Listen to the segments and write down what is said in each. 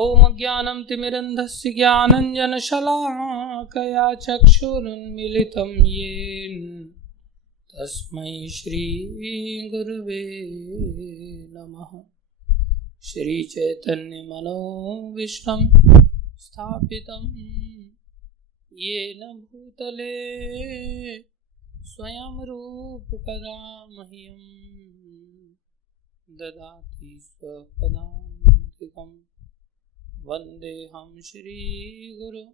ओम अज्ञानं तिमिरन्धस्य ज्ञानाञ्जनशलाकया चक्षुरुन्मीलितं येन तस्मै श्रीगुरुवे नमः। श्रीचैतन्यमनोभीष्टं स्थापितं येन भूतले स्वयं रूपकदा मह्यं ददाति स्वपदान्तिकम्। वन्देऽहं श्रीगुरु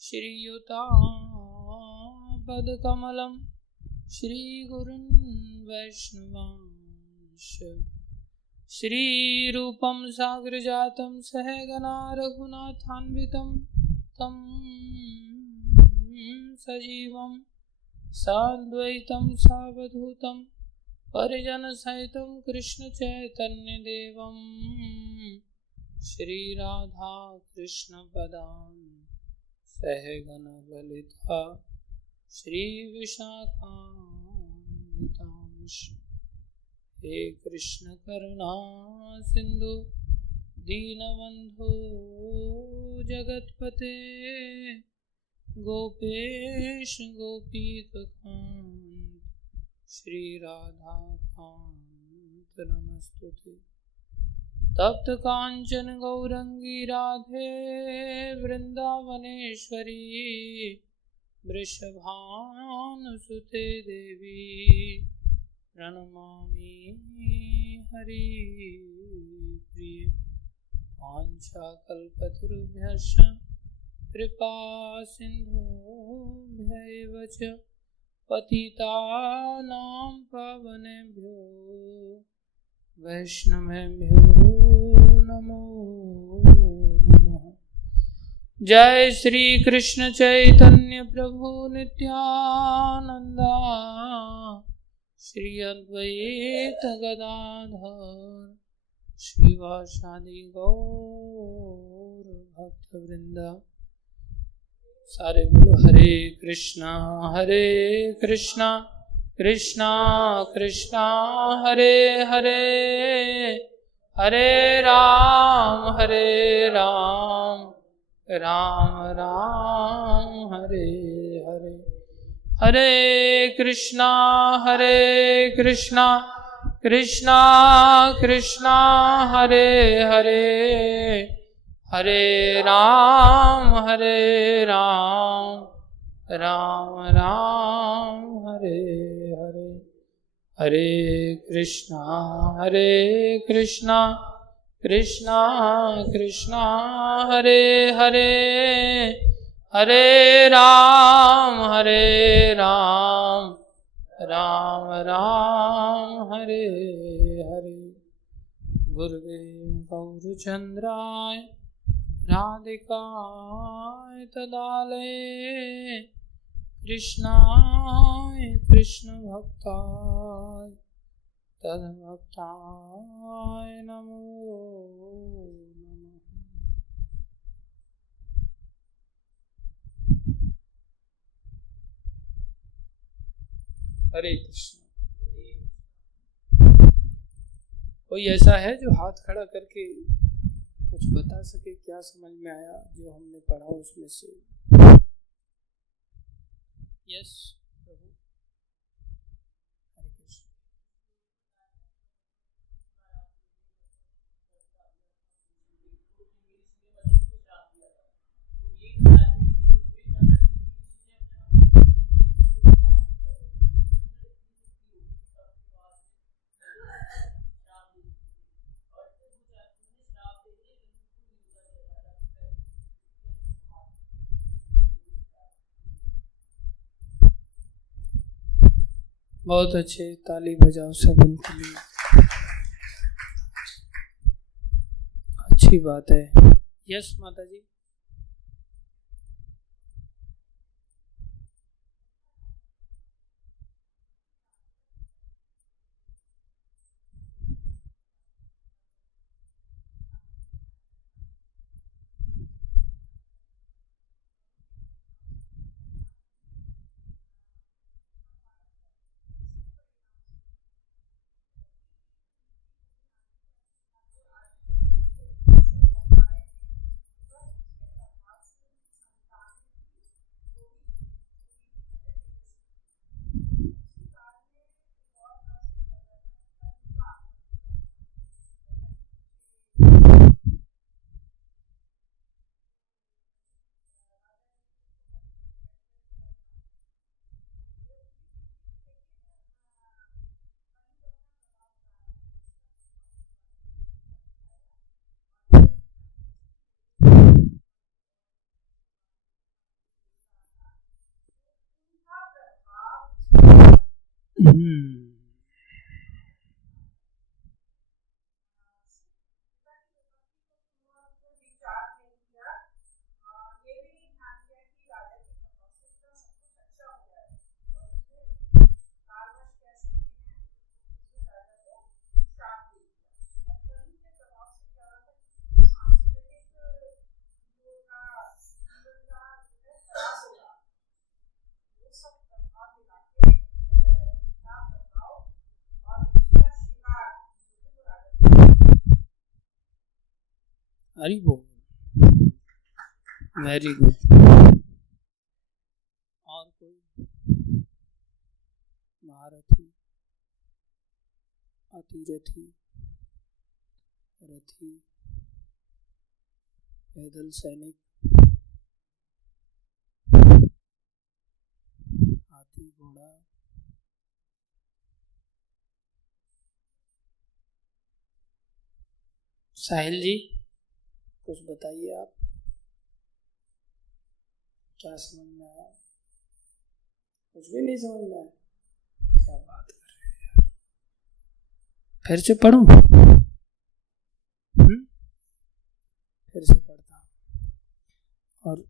श्रीयुतापदकमलं श्रीगुरुन् वैष्णवांश्च श्रीरूपं साग्रजातं सहगना रघुनाथान्वितं तं सजीवं साद्वैतं सावधूतं परिजनसहितं कृष्णचैतन्यदेवं श्रीराधा कृष्णपदान् सहगण ललिता श्रीविशाखान्वितांश्च। हे कृष्ण करुणा सिंधु दीनबंधो जगतपते गोपेश गोपीकांत श्री राधा कांत नमस्तुते। तप्त कांचन गौरंगी राधे वृंदावनेश्वरी वृषभानुसुते देवी प्रणमामि हरिप्रिये। वाञ्छाकल्पतरुभ्यश्च कृपा सिन्धुभ्यैव च पतितानां पावनेभ्यो वैष्णवेभ्यो नमो नमः। जय श्री कृष्ण चैतन्य प्रभु नित्यानंदा श्री अद्वैत गदाधर श्रीवासादि गौर भक्त वृंदा। सारे बोलो हरे कृष्णा कृष्णा कृष्णा हरे हरे हरे राम राम राम हरे हरे। हरे कृष्णा कृष्णा कृष्णा हरे हरे हरे राम राम राम हरे हरे। हरे कृष्णा कृष्णा कृष्णा हरे हरे हरे राम राम राम हरे हरे। गुरुदेव गौरचंद्राय राधिकाय तदालये कृष्णाय कृष्ण भक्ताय तद्भक्ताय नमो नमः। हरे कृष्ण। कोई ऐसा है जो हाथ खड़ा करके कुछ बता सके, क्या समझ में आया जो हमने पढ़ा उसमें से? यस प्रभु। हरे कृष्ण। बहुत अच्छे, ताली बजाओ सब इनके लिए। अच्छी बात है। यस माता जी। हरी बोल, वेरी गुड। और कोई? महारथी, अतिरथी, रथी, पैदल सैनिक, हाथी, घोड़ा, साहिल जी कुछ बताइए आप, क्या समझ में आया? कुछ भी नहीं समझ में आया? क्या बात कर रहे हैं यार, फिर से पढ़ूं? फिर से पढ़ता हूं। और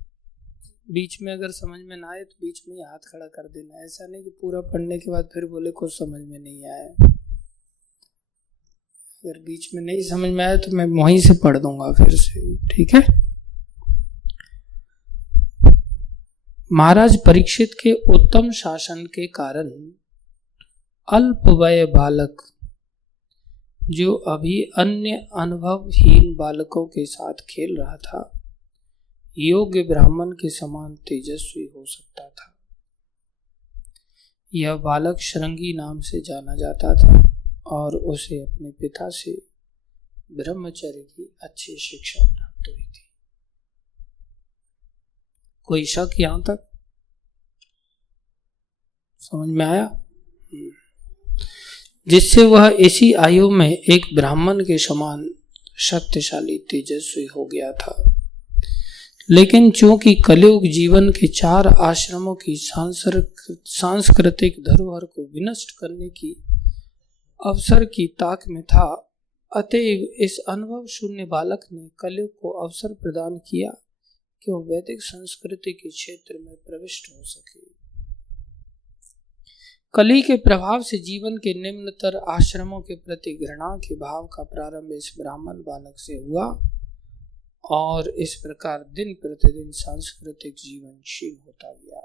बीच में अगर समझ में ना आए तो बीच में ही हाथ खड़ा कर देना, ऐसा नहीं कि पूरा पढ़ने के बाद फिर बोले कुछ समझ में नहीं आया। अगर बीच में नहीं समझ में आया तो मैं वहीं से पढ़ दूंगा फिर से, ठीक है? महाराज परीक्षित के उत्तम शासन के कारण अल्पवय बालक, जो अभी अन्य अनुभवहीन बालकों के साथ खेल रहा था, योग्य ब्राह्मण के समान तेजस्वी हो सकता था। यह बालक श्रृंगी नाम से जाना जाता था और उसे अपने पिता से ब्रह्मचर्य की अच्छी शिक्षा प्राप्त हुई थी। कोई शक यहां तक? समझ में आया? जिससे वह इसी आयु में एक ब्राह्मण के समान शक्तिशाली तेजस्वी हो गया था। लेकिन चूंकि कलियुग जीवन के 4 आश्रमों की सांस्कृतिक धरोहर को विनष्ट करने की अवसर की ताक में था, अतएव इस अनुभव शून्य बालक ने कलियुग को अवसर प्रदान किया कि वह वैदिक संस्कृति के क्षेत्र में प्रविष्ट हो सके। कली के प्रभाव से जीवन के निम्नतर आश्रमों के प्रति घृणा के भाव का प्रारंभ इस ब्राह्मण बालक से हुआ और इस प्रकार दिन प्रतिदिन सांस्कृतिक जीवन क्षीण होता गया।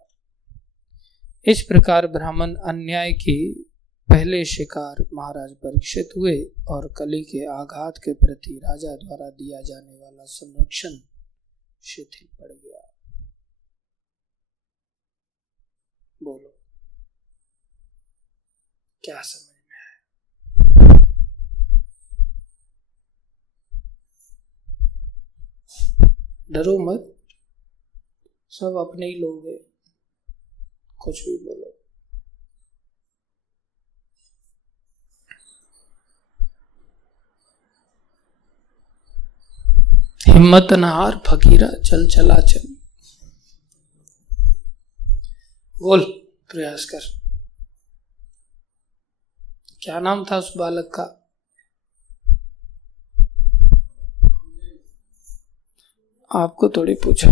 इस प्रकार ब्राह्मण अन्याय के पहले शिकार महाराज परीक्षित हुए और कली के आघात के प्रति राजा द्वारा दिया जाने वाला संरक्षण शिथिल पड़ गया। बोलो, क्या समझ में आया? डरो मत, सब अपने ही लोग हैं, कुछ भी बोलो। हिम्मत न हार फकीरा, चल चला चल। बोल, प्रयास कर। क्या नाम था उस बालक का? आपको थोड़ी पूछा।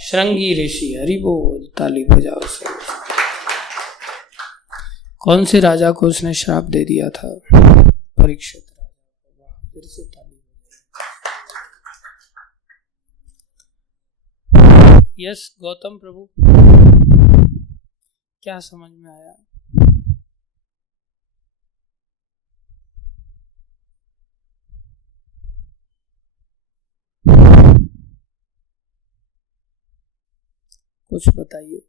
श्रृंगी ऋषि, हरि बोल, ताली बजाओ सब। कौन से राजा को उसने श्राप दे दिया था? परीक्षित राजा। फिर से ताली। यस गौतम प्रभु, क्या समझ में आया? कुछ बताइए।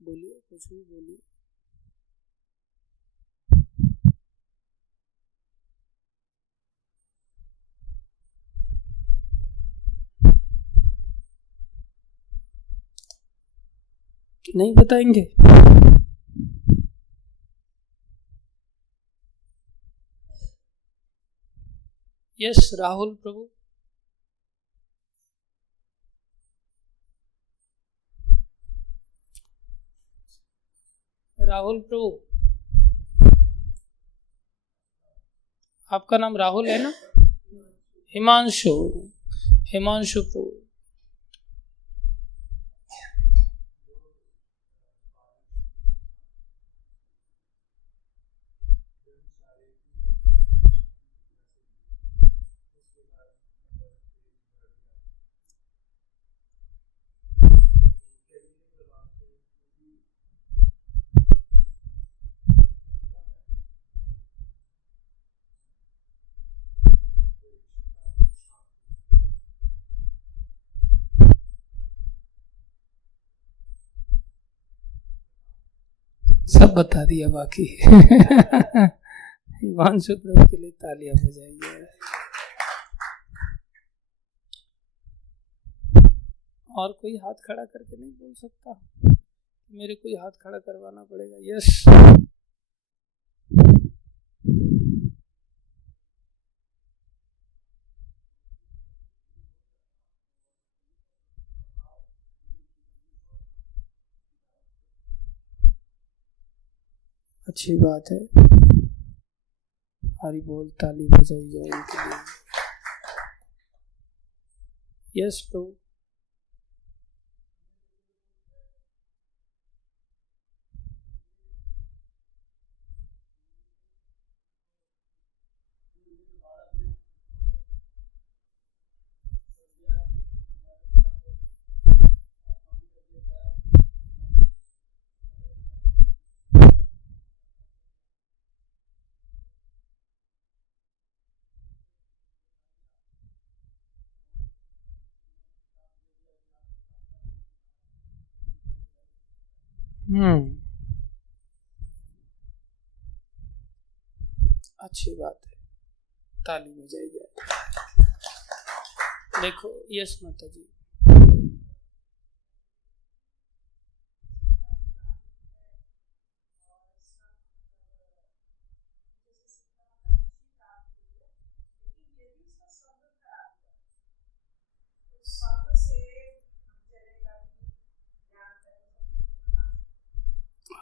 बोलिए, कुछ भी बोलिए। नहीं बताएंगे? यस राहुल प्रभु। राहुल प्रभु, आपका नाम राहुल है ना? हिमांशु, हिमांशु प्रभु। सब बता दिया बाकी। हिमांशु प्रभु के लिए तालियां बजाइए। और कोई हाथ खड़ा करके नहीं बोल सकता? मेरे को हाथ खड़ा करवाना पड़ेगा। यस अच्छी बात है। हरी बोल, ताली बजाई जाए इनके लिए। यस प्रभु। अच्छी बात है, ताली बजाई जाए। देखो यस माता जी।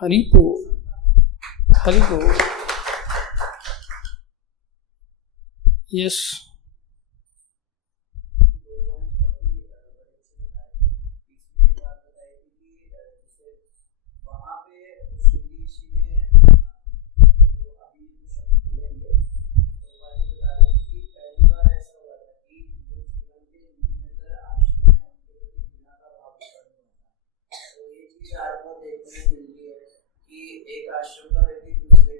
हरि बोल, हरि बोल। यस एक आश्रम का व्यक्ति दूसरे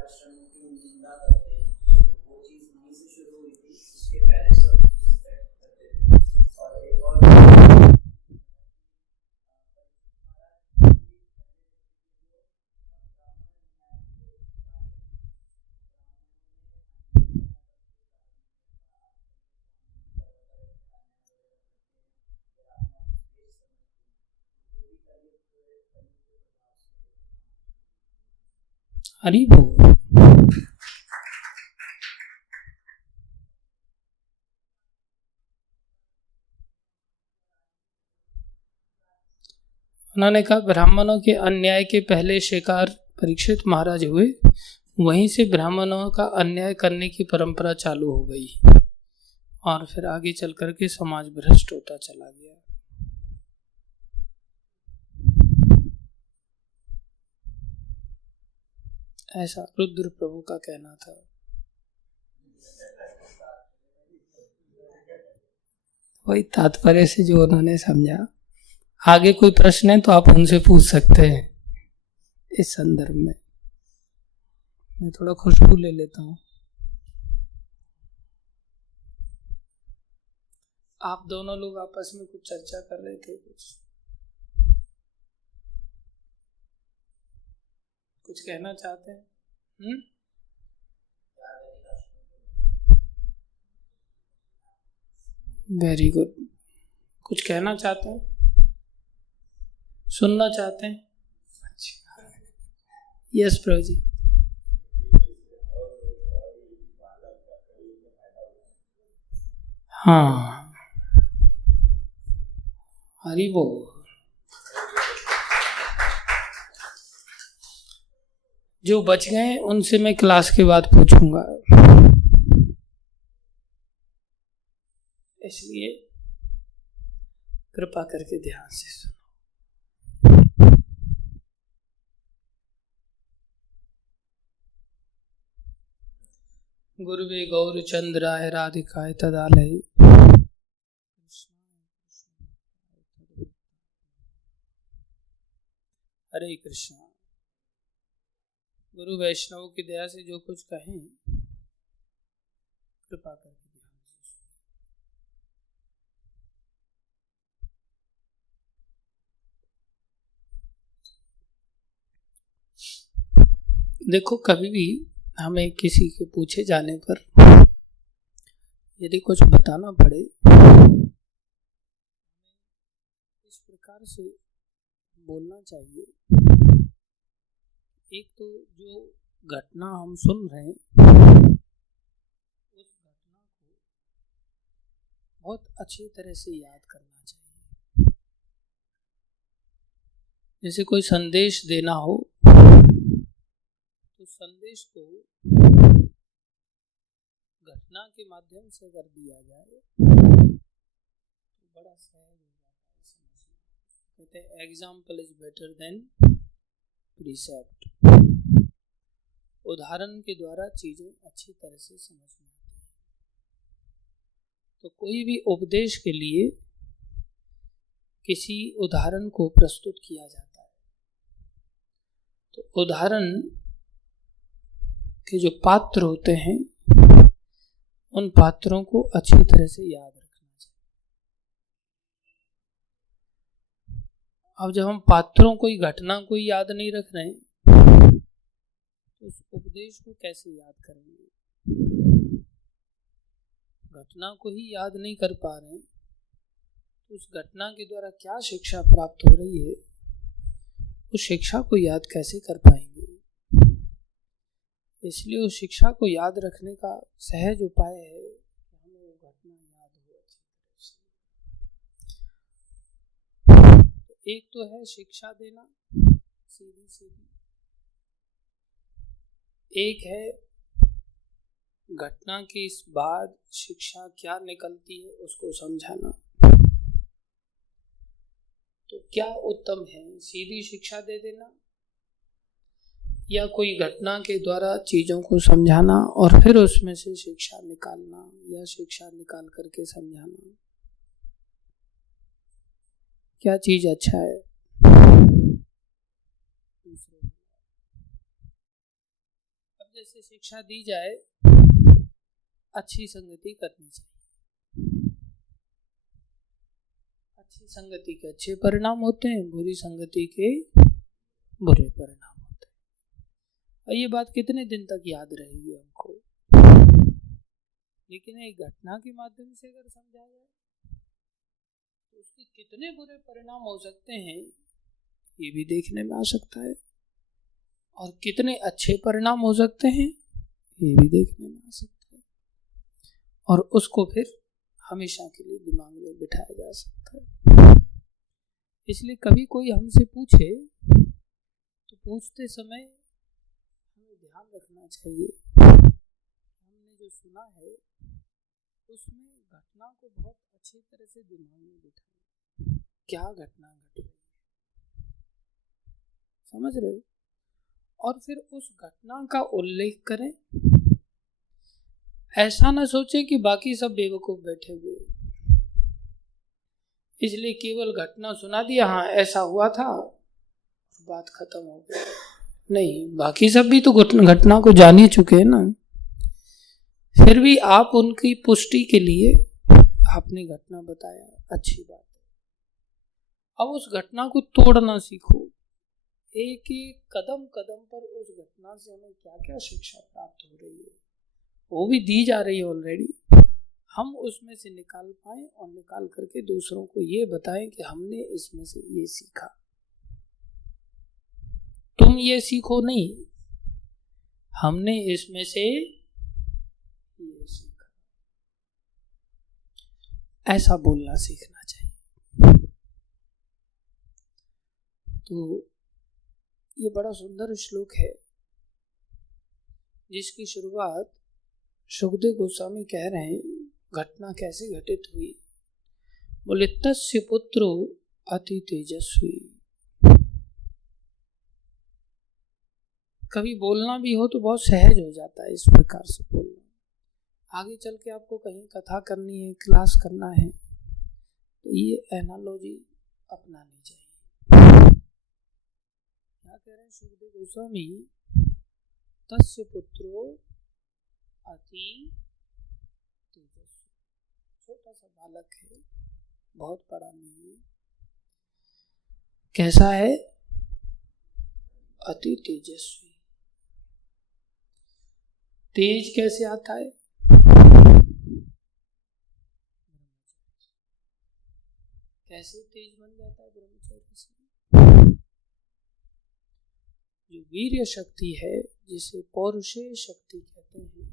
आश्रम की निंदा करते हैं, तो वो चीज वहीं से शुरू हुई थी। इसके पहले सब रिस्पेक्ट करते थे। और एक और हरि बोल। उन्होंने कहा ब्राह्मणों के अन्याय के पहले शिकार परीक्षित महाराज हुए, वहीं से ब्राह्मणों का अन्याय करने की परंपरा चालू हो गई और फिर आगे चल करके समाज भ्रष्ट होता चला गया। ऐसा रुद्र प्रभु का कहना था। वही तात्पर्य से जो उन्होंने समझा। आगे कोई प्रश्न है तो आप उनसे पूछ सकते हैं इस संदर्भ में। मैं थोड़ा खुशबू ले लेता हूँ। आप दोनों लोग आपस में कुछ चर्चा कर रहे थे, कुछ कहना चाहते हैं? Very good. कुछ कहना चाहते हैं, सुनना चाहते हैं? अच्छा, यस प्रभु जी। हाँ, हरि बोल। जो बच गए उनसे मैं क्लास के बाद पूछूंगा, इसलिए कृपा करके ध्यान से सुनो। गुरुवे गौरचंद्राय राधिकाय तदालय। हरे कृष्णा। गुरु वैष्णव की दया से जो कुछ कहें कृपा करके ध्यान से सुनो। देखो, कभी भी हमें किसी के पूछे जाने पर यदि कुछ बताना पड़े, इस प्रकार से बोलना चाहिए। एक तो जो घटना हम सुन रहे हैं उस घटना को बहुत अच्छी तरह से याद करना चाहिए। जैसे कोई संदेश देना हो तो संदेश को घटना के माध्यम से अगर दिया जाए तो बड़ा सहज हो जाता है समझना। कहते हैं example is better than precept. उदाहरण के द्वारा चीजें अच्छी तरह से समझ में आती हैं। तो कोई भी उपदेश के लिए किसी उदाहरण को प्रस्तुत किया जाता है, तो उदाहरण के जो पात्र होते हैं उन पात्रों को अच्छी तरह से याद रखना चाहिए। अब जब हम पात्रों को, घटना को याद नहीं रख रहे हैं तो उस उपदेश को कैसे याद करेंगे? घटना को ही याद नहीं कर पा रहे हैं तो उस घटना के द्वारा क्या शिक्षा प्राप्त हो रही है, उस शिक्षा को याद कैसे कर पाएंगे? इसलिए उस शिक्षा को याद रखने का सहज उपाय है कि हमें वो घटना याद हो अच्छी तरह से। तो एक तो है शिक्षा देना सीधी सीधी, एक है घटना के इस बाद शिक्षा क्या निकलती है उसको समझाना। तो क्या उत्तम है, सीधी शिक्षा दे देना या कोई घटना के द्वारा चीजों को समझाना और फिर उसमें से शिक्षा निकालना, या शिक्षा निकाल करके समझाना? क्या चीज अच्छा है? अब जैसे शिक्षा दी जाए, अच्छी संगति करनी चाहिए। अच्छी संगति के अच्छे परिणाम होते हैं, बुरी संगति के बुरे परिणाम। और ये बात कितने दिन तक याद रहेगी हमको? लेकिन एक घटना के माध्यम से अगर समझा जाए तो उसके कितने बुरे परिणाम हो सकते हैं ये भी देखने में आ सकता है, और कितने अच्छे परिणाम हो सकते हैं ये भी देखने में आ सकता है, और उसको फिर हमेशा के लिए दिमाग में बिठाया जा सकता है। इसलिए कभी कोई हमसे पूछे तो पूछते समय ध्यान रखना चाहिए हमने जो सुना है उसमें घटना को बहुत अच्छी तरह से दिमाग में बिठाएं। क्या घटना घट रही है, समझ रहे हो? और फिर उस घटना का उल्लेख करें। ऐसा ना सोचे कि बाकी सब बेवकूफ बैठे हुए, इसलिए केवल घटना सुना दिया, हाँ ऐसा हुआ था, बात खत्म हो गई। नहीं, बाकी सब भी तो घटना को जान ही चुके हैं ना। फिर भी आप उनकी पुष्टि के लिए आपने घटना बताया, अच्छी बात है। अब उस घटना को तोड़ना सीखो। एक एक कदम कदम पर उस घटना से हमें क्या क्या शिक्षा प्राप्त हो रही है वो भी दी जा रही है ऑलरेडी। हम उसमें से निकाल पाए और निकाल करके दूसरों को ये बताएं कि हमने इसमें से ये सीखा। तुम ये सीखो नहीं, हमने इसमें से ये सीखा। ऐसा बोलना सीखना चाहिए। तो ये बड़ा सुंदर श्लोक है जिसकी शुरुआत सुखदेव गोस्वामी कह रहे हैं, घटना कैसे घटित हुई। बोले तस्य पुत्रो अति तेजस्वी। कभी बोलना भी हो तो बहुत सहज हो जाता है इस प्रकार से बोलना। आगे चल के आपको कहीं कथा करनी है, क्लास करना है, तो ये एनालॉजी अपनानी चाहिए। क्या कह रहे हैं सुखदेव गोस्वामी, तस्य पुत्रो अति तेजस्वी। छोटा सा बालक है, बहुत बड़ा नहीं है। कैसा है? अति तेजस्वी। तेज कैसे आता है? कैसे तेज बन जाता है ब्रह्मचर्य से? जो वीर्य शक्ति है, जिसे पौरुषेय शक्ति कहते हैं,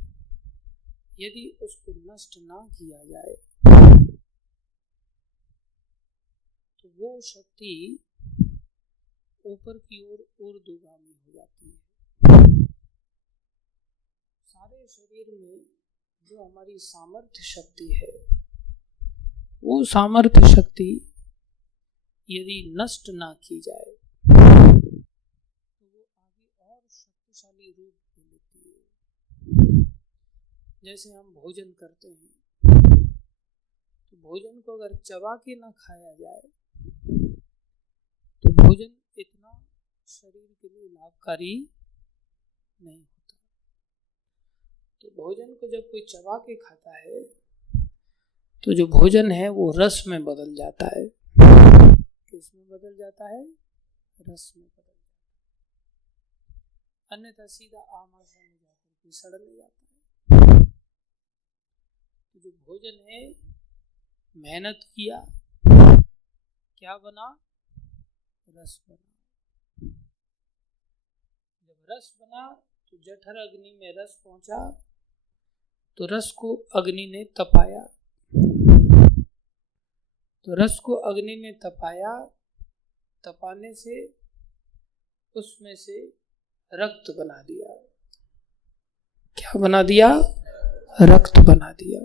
यदि उसको नष्ट ना किया जाए तो वो शक्ति ऊपर की ओर ऊर्ध्वगामी हो जाती है। सारे शरीर में जो हमारी सामर्थ्य शक्ति है, वो सामर्थ्य शक्ति यदि नष्ट ना की जाए तो वो आगे और शक्तिशाली रूप ले लेती है। जैसे हम भोजन करते हैं, तो भोजन को अगर चबा के ना खाया जाए तो भोजन इतना शरीर के लिए लाभकारी नहीं होता। तो भोजन को जब कोई चबा के खाता है तो जो भोजन है वो रस में बदल जाता है। किस में बदल जाता है? रस में बदल जाता है। अन्यथा सीधा आमाशय में जाकर के सड़ने जाता है। तो जो भोजन है, मेहनत किया, क्या बना? रस बना। जब रस बना तो जठर अग्नि में रस पहुंचा, तो रस को अग्नि ने तपाया। तो रस को अग्नि ने तपाया, तपाने से उसमें से रक्त बना दिया। क्या बना दिया? रक्त बना दिया।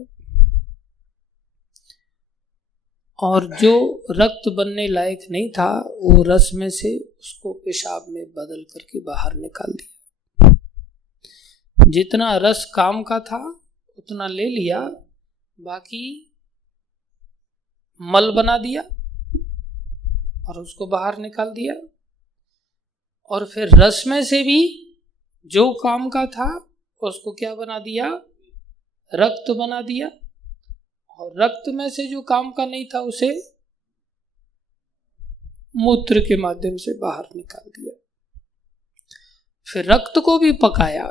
और जो रक्त बनने लायक नहीं था, वो रस में से उसको पेशाब में बदल करके बाहर निकाल दिया। जितना रस काम का था उतना ले लिया, बाकी मल बना दिया और उसको बाहर निकाल दिया। और फिर रस में से भी जो काम का था उसको क्या बना दिया? रक्त बना दिया। और रक्त में से जो काम का नहीं था उसे मूत्र के माध्यम से बाहर निकाल दिया। फिर रक्त को भी पकाया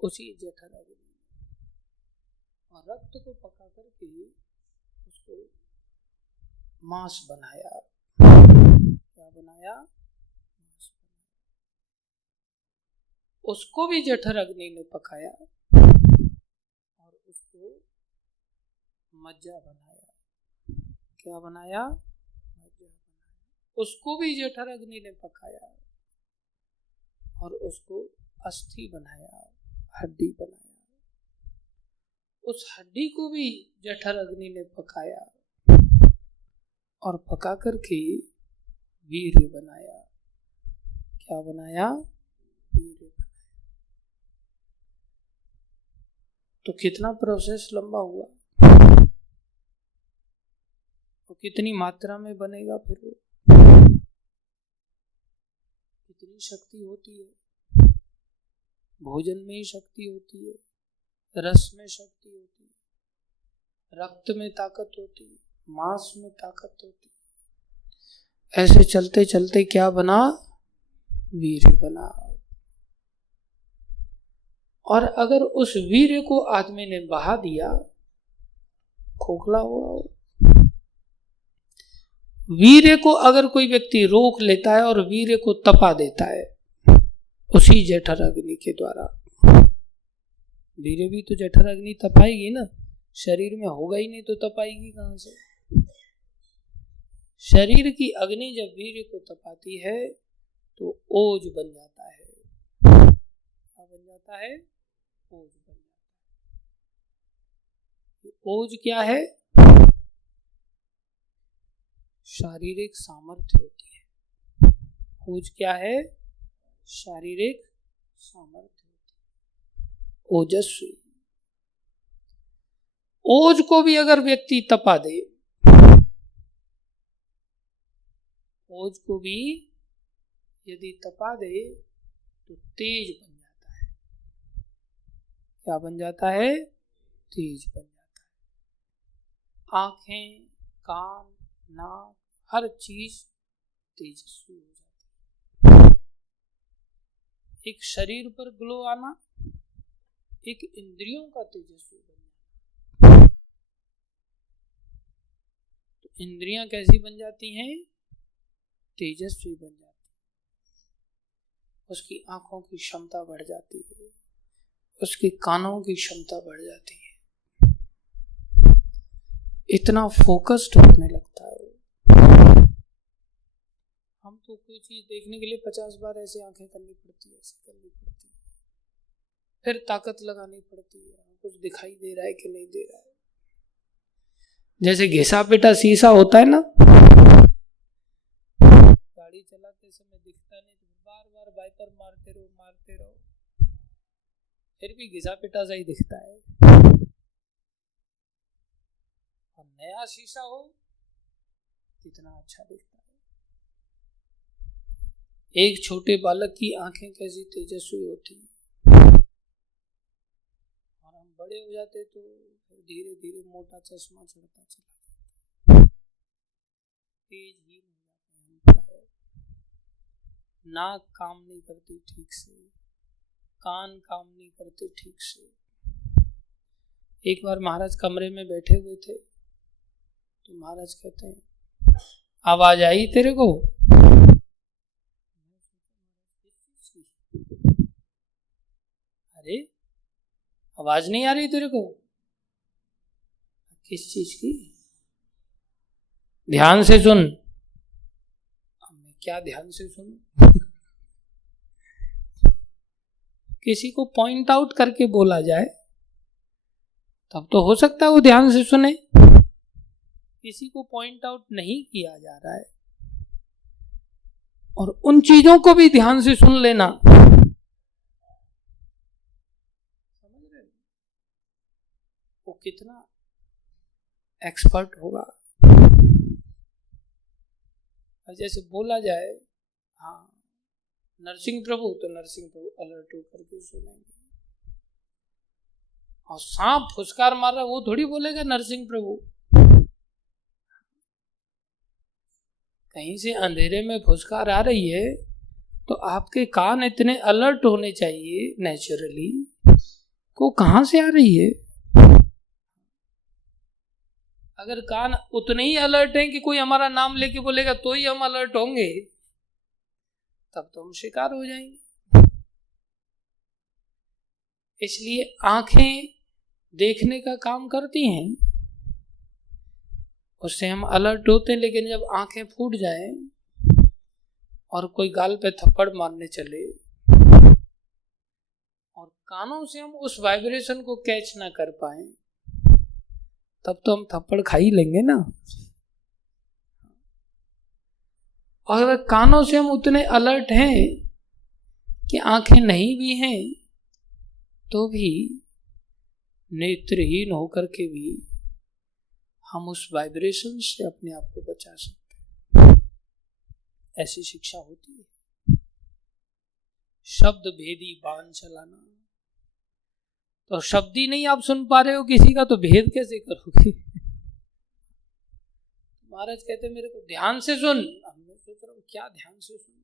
उसी जठर अग्नि में, और रक्त को पका करके उसको मांस बनाया। क्या बनाया? मांस बनाया। उसको भी जठर अग्नि ने पकाया और उसको मज्जा बनाया। क्या बनाया? मज्जा बनाया। उसको भी जठर अग्नि ने पकाया और उसको अस्थि बनाया, हड्डी बनाया। उस हड्डी को भी जठर अग्नि ने पकाया और पका करके वीर्य बनाया। क्या बनाया? वीर्य बनाया। तो कितना प्रोसेस लंबा हुआ, तो कितनी मात्रा में बनेगा, फिर वो कितनी शक्ति होती है। भोजन में ही शक्ति होती है, रस में शक्ति होती है, रक्त में ताकत होती है, मांस में ताकत होती है। ऐसे चलते चलते क्या बना? वीर्य बना। और अगर उस वीर्य को आदमी ने बहा दिया, खोखला हुआ, वीर्य को अगर कोई व्यक्ति रोक लेता है और वीर्य को तपा देता है उसी जठर अग्नि के द्वारा, वीर्य भी तो जठर अग्नि तपाएगी ना, शरीर में होगा ही नहीं तो तप आएगी कहां से? शरीर की अग्नि जब वीर्य को तपाती है तो ओज बन जाता है। क्या बन जाता है? ओज बन जाता है। ओज क्या है? शारीरिक सामर्थ्य होती है। ओज क्या है? शारीरिक सामर्थ्य होती है। ओजस्वी। ओज को भी अगर व्यक्ति तपा दे, ओज को भी यदि तपा दे तो तेज बन जाता है। क्या बन जाता है? तेज बन जाता है। आंखें, कान, नाक, हर चीज तेजस्वी हो जाती है। एक शरीर पर ग्लो आना, एक इंद्रियों का तेजस्वी बन जाना। तो इंद्रियां कैसी बन जाती हैं? तेजस्वी बन जाती है। उसकी आंखों की क्षमता बढ़ जाती है, उसके कानों की क्षमता बढ़ जाती है, इतना फोकस्ड होने लगता है वो। हम तो कोई चीज देखने के लिए 50 बार ऐसे आंखें करनी पड़ती है, ऐसे करनी पड़ती है, फिर ताकत लगानी पड़ती है, कुछ दिखाई दे रहा है कि नहीं दे रहा है। जैसे घिसा पिटा शीशा होता है ना, गाड़ी चलाते समय दिखता नहीं तो बार बार वाइपर मारते रहो, फिर भी घिसा पिटा सा ही दिखता है। और नया शीशा हो कितना अच्छा दिखता है। एक छोटे बालक की आंखें कैसी तेजस्वी होती हैं, और हम बड़े हो जाते तो धीरे धीरे मोटा चश्मा चढ़ता चला जाता, तेज ही नहीं जाते हम। नाक काम नहीं करती ठीक से, कान काम नहीं करते ठीक से। एक बार महाराज कमरे में बैठे हुए थे तो महाराज कहते हैं, आवाज आई तेरे को? अरे आवाज नहीं आ रही तेरे को? किस चीज की? ध्यान से सुन। मैं क्या ध्यान से सुनूं? किसी को पॉइंट आउट करके बोला जाए तब तो हो सकता है वो ध्यान से सुने। किसी को पॉइंट आउट नहीं किया जा रहा है और उन चीजों को भी ध्यान से सुन लेना, समझ रहे हो वो कितना एक्सपर्ट होगा। जैसे बोला जाए हाँ नरसिंह प्रभु, तो नरसिंह प्रभु अलर्ट होकर के सुनेंगे। और सांप फुसकार मार रहा, वो थोड़ी बोलेगा नरसिंह प्रभु। कहीं से अंधेरे में फुसकार आ रही है तो आपके कान इतने अलर्ट होने चाहिए नेचुरली, को कहां से आ रही है? अगर कान उतने ही अलर्ट हैं कि कोई हमारा नाम लेके बोलेगा तो ही हम अलर्ट होंगे, तब तो हम शिकार हो जाएंगे। इसलिए आंखें देखने का काम करती हैं, उससे हम अलर्ट होते हैं। लेकिन जब आंखें फूट जाएं और कोई गाल पे थप्पड़ मारने चले और कानों से हम उस वाइब्रेशन को कैच ना कर पाए, तब तो हम थप्पड़ खा ही लेंगे ना। और अगर कानों से हम उतने अलर्ट हैं कि आंखें नहीं भी हैं तो भी नेत्रहीन होकर के भी हम उस वाइब्रेशन से अपने आप को बचा सकते हैं। ऐसी शिक्षा होती है। शब्द भेदी बाण चलाना, तो शब्द ही नहीं आप सुन पा रहे हो किसी का, तो भेद कैसे करोगे? महाराज कहते मेरे को ध्यान से सुन। मैं सोच रहा हूँ क्या ध्यान से सुन,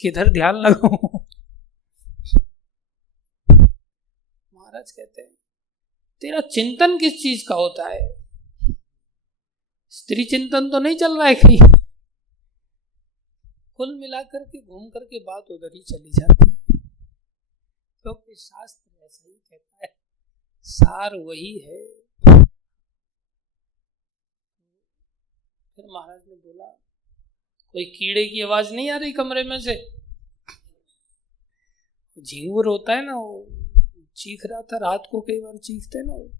किधर ध्यान लगाऊं? महाराज कहते हैं तेरा चिंतन किस चीज का होता है? स्त्री चिंतन तो नहीं चल रहा है कहीं? कुल मिलाकर के घूम करके बात उधर ही चली जाती है, क्योंकि शास्त्र ऐसा ही कहता है सार वही है। फिर महाराज ने बोला, कोई कीड़े की आवाज नहीं आ रही कमरे में से? झींगुर होता है ना, वो चीख रहा था रात को, कई बार चीखते ना, वो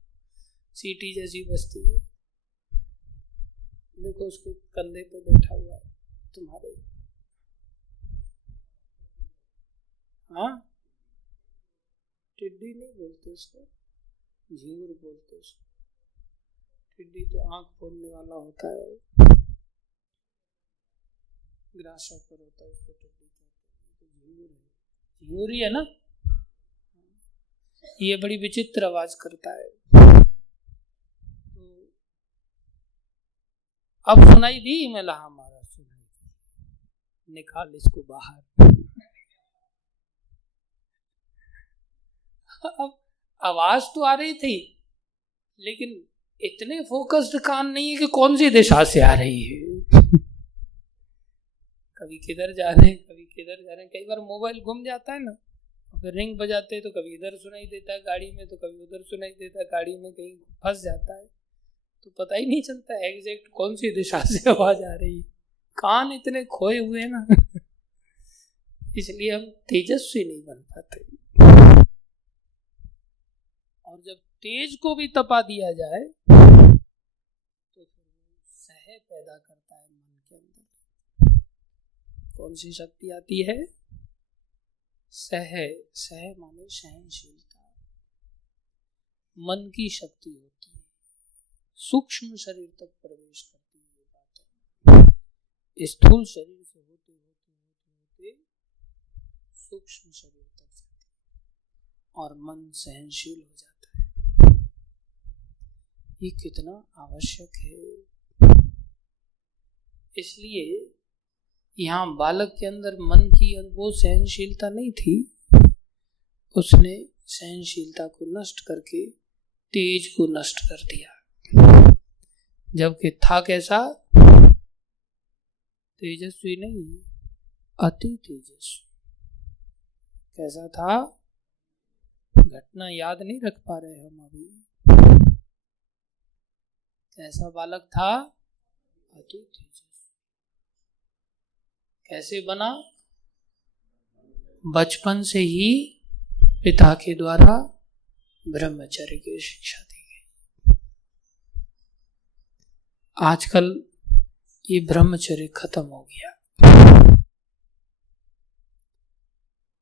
सीटी जैसी बजती है। देखो उसके कंधे पे बैठा हुआ है तुम्हारे। हाँ, टिड्डी नहीं बोलते उसको, झींगुर बोलते उसको। टिड्डी तो आंख फोड़ने वाला होता है, ग्रासहॉपर होता है, उसको टिड्डी कहते हैं। तो झींगुर है, झींगुर ही है ना। ये बड़ी विचित्र आवाज करता है। तो अब सुनाई दी? मैं लहा मारा, सुनाई दी, निकाल इसको बाहर। अब आवाज तो आ रही थी, लेकिन इतने फोकस्ड कान नहीं है कि कौन सी दिशा से आ रही है। कभी किधर जा रहे हैं, कभी किधर जा रहे हैं। कई बार मोबाइल घूम जाता है ना, फिर रिंग बजाते हैं तो कभी इधर सुनाई देता है गाड़ी में, तो कभी उधर सुनाई देता है गाड़ी में, कहीं फंस जाता है तो पता ही नहीं चलता एग्जैक्ट कौन सी दिशा से आवाज आ रही है। कान इतने खोए हुए ना, इसलिए हम तेजस्वी नहीं बन पाते। और जब तेज को भी तपा दिया जाए तो फिर सह पैदा करता है मन के अंदर। कौन सी शक्ति आती है? सह। सह माने सहनशीलता, मन की शक्ति होती है, सूक्ष्म शरीर तक प्रवेश करती है ये बात। स्थूल शरीर से होते होते होते होते सूक्ष्म शरीर तक जाती है और मन सहनशील हो जाता है। ये कितना आवश्यक है। इसलिए यहाँ बालक के अंदर मन की वो सहनशीलता नहीं थी, उसने सहनशीलता को नष्ट करके तेज को नष्ट कर दिया। जबकि था कैसा? तेजस्वी नहीं, अति तेजस्वी। कैसा था? घटना याद नहीं रख पा रहे हम अभी। कैसा बालक था? अति तेजस्वी। कैसे बना? बचपन से ही पिता के द्वारा ब्रह्मचर्य की शिक्षा दी गई। आजकल ये ब्रह्मचर्य खत्म हो गया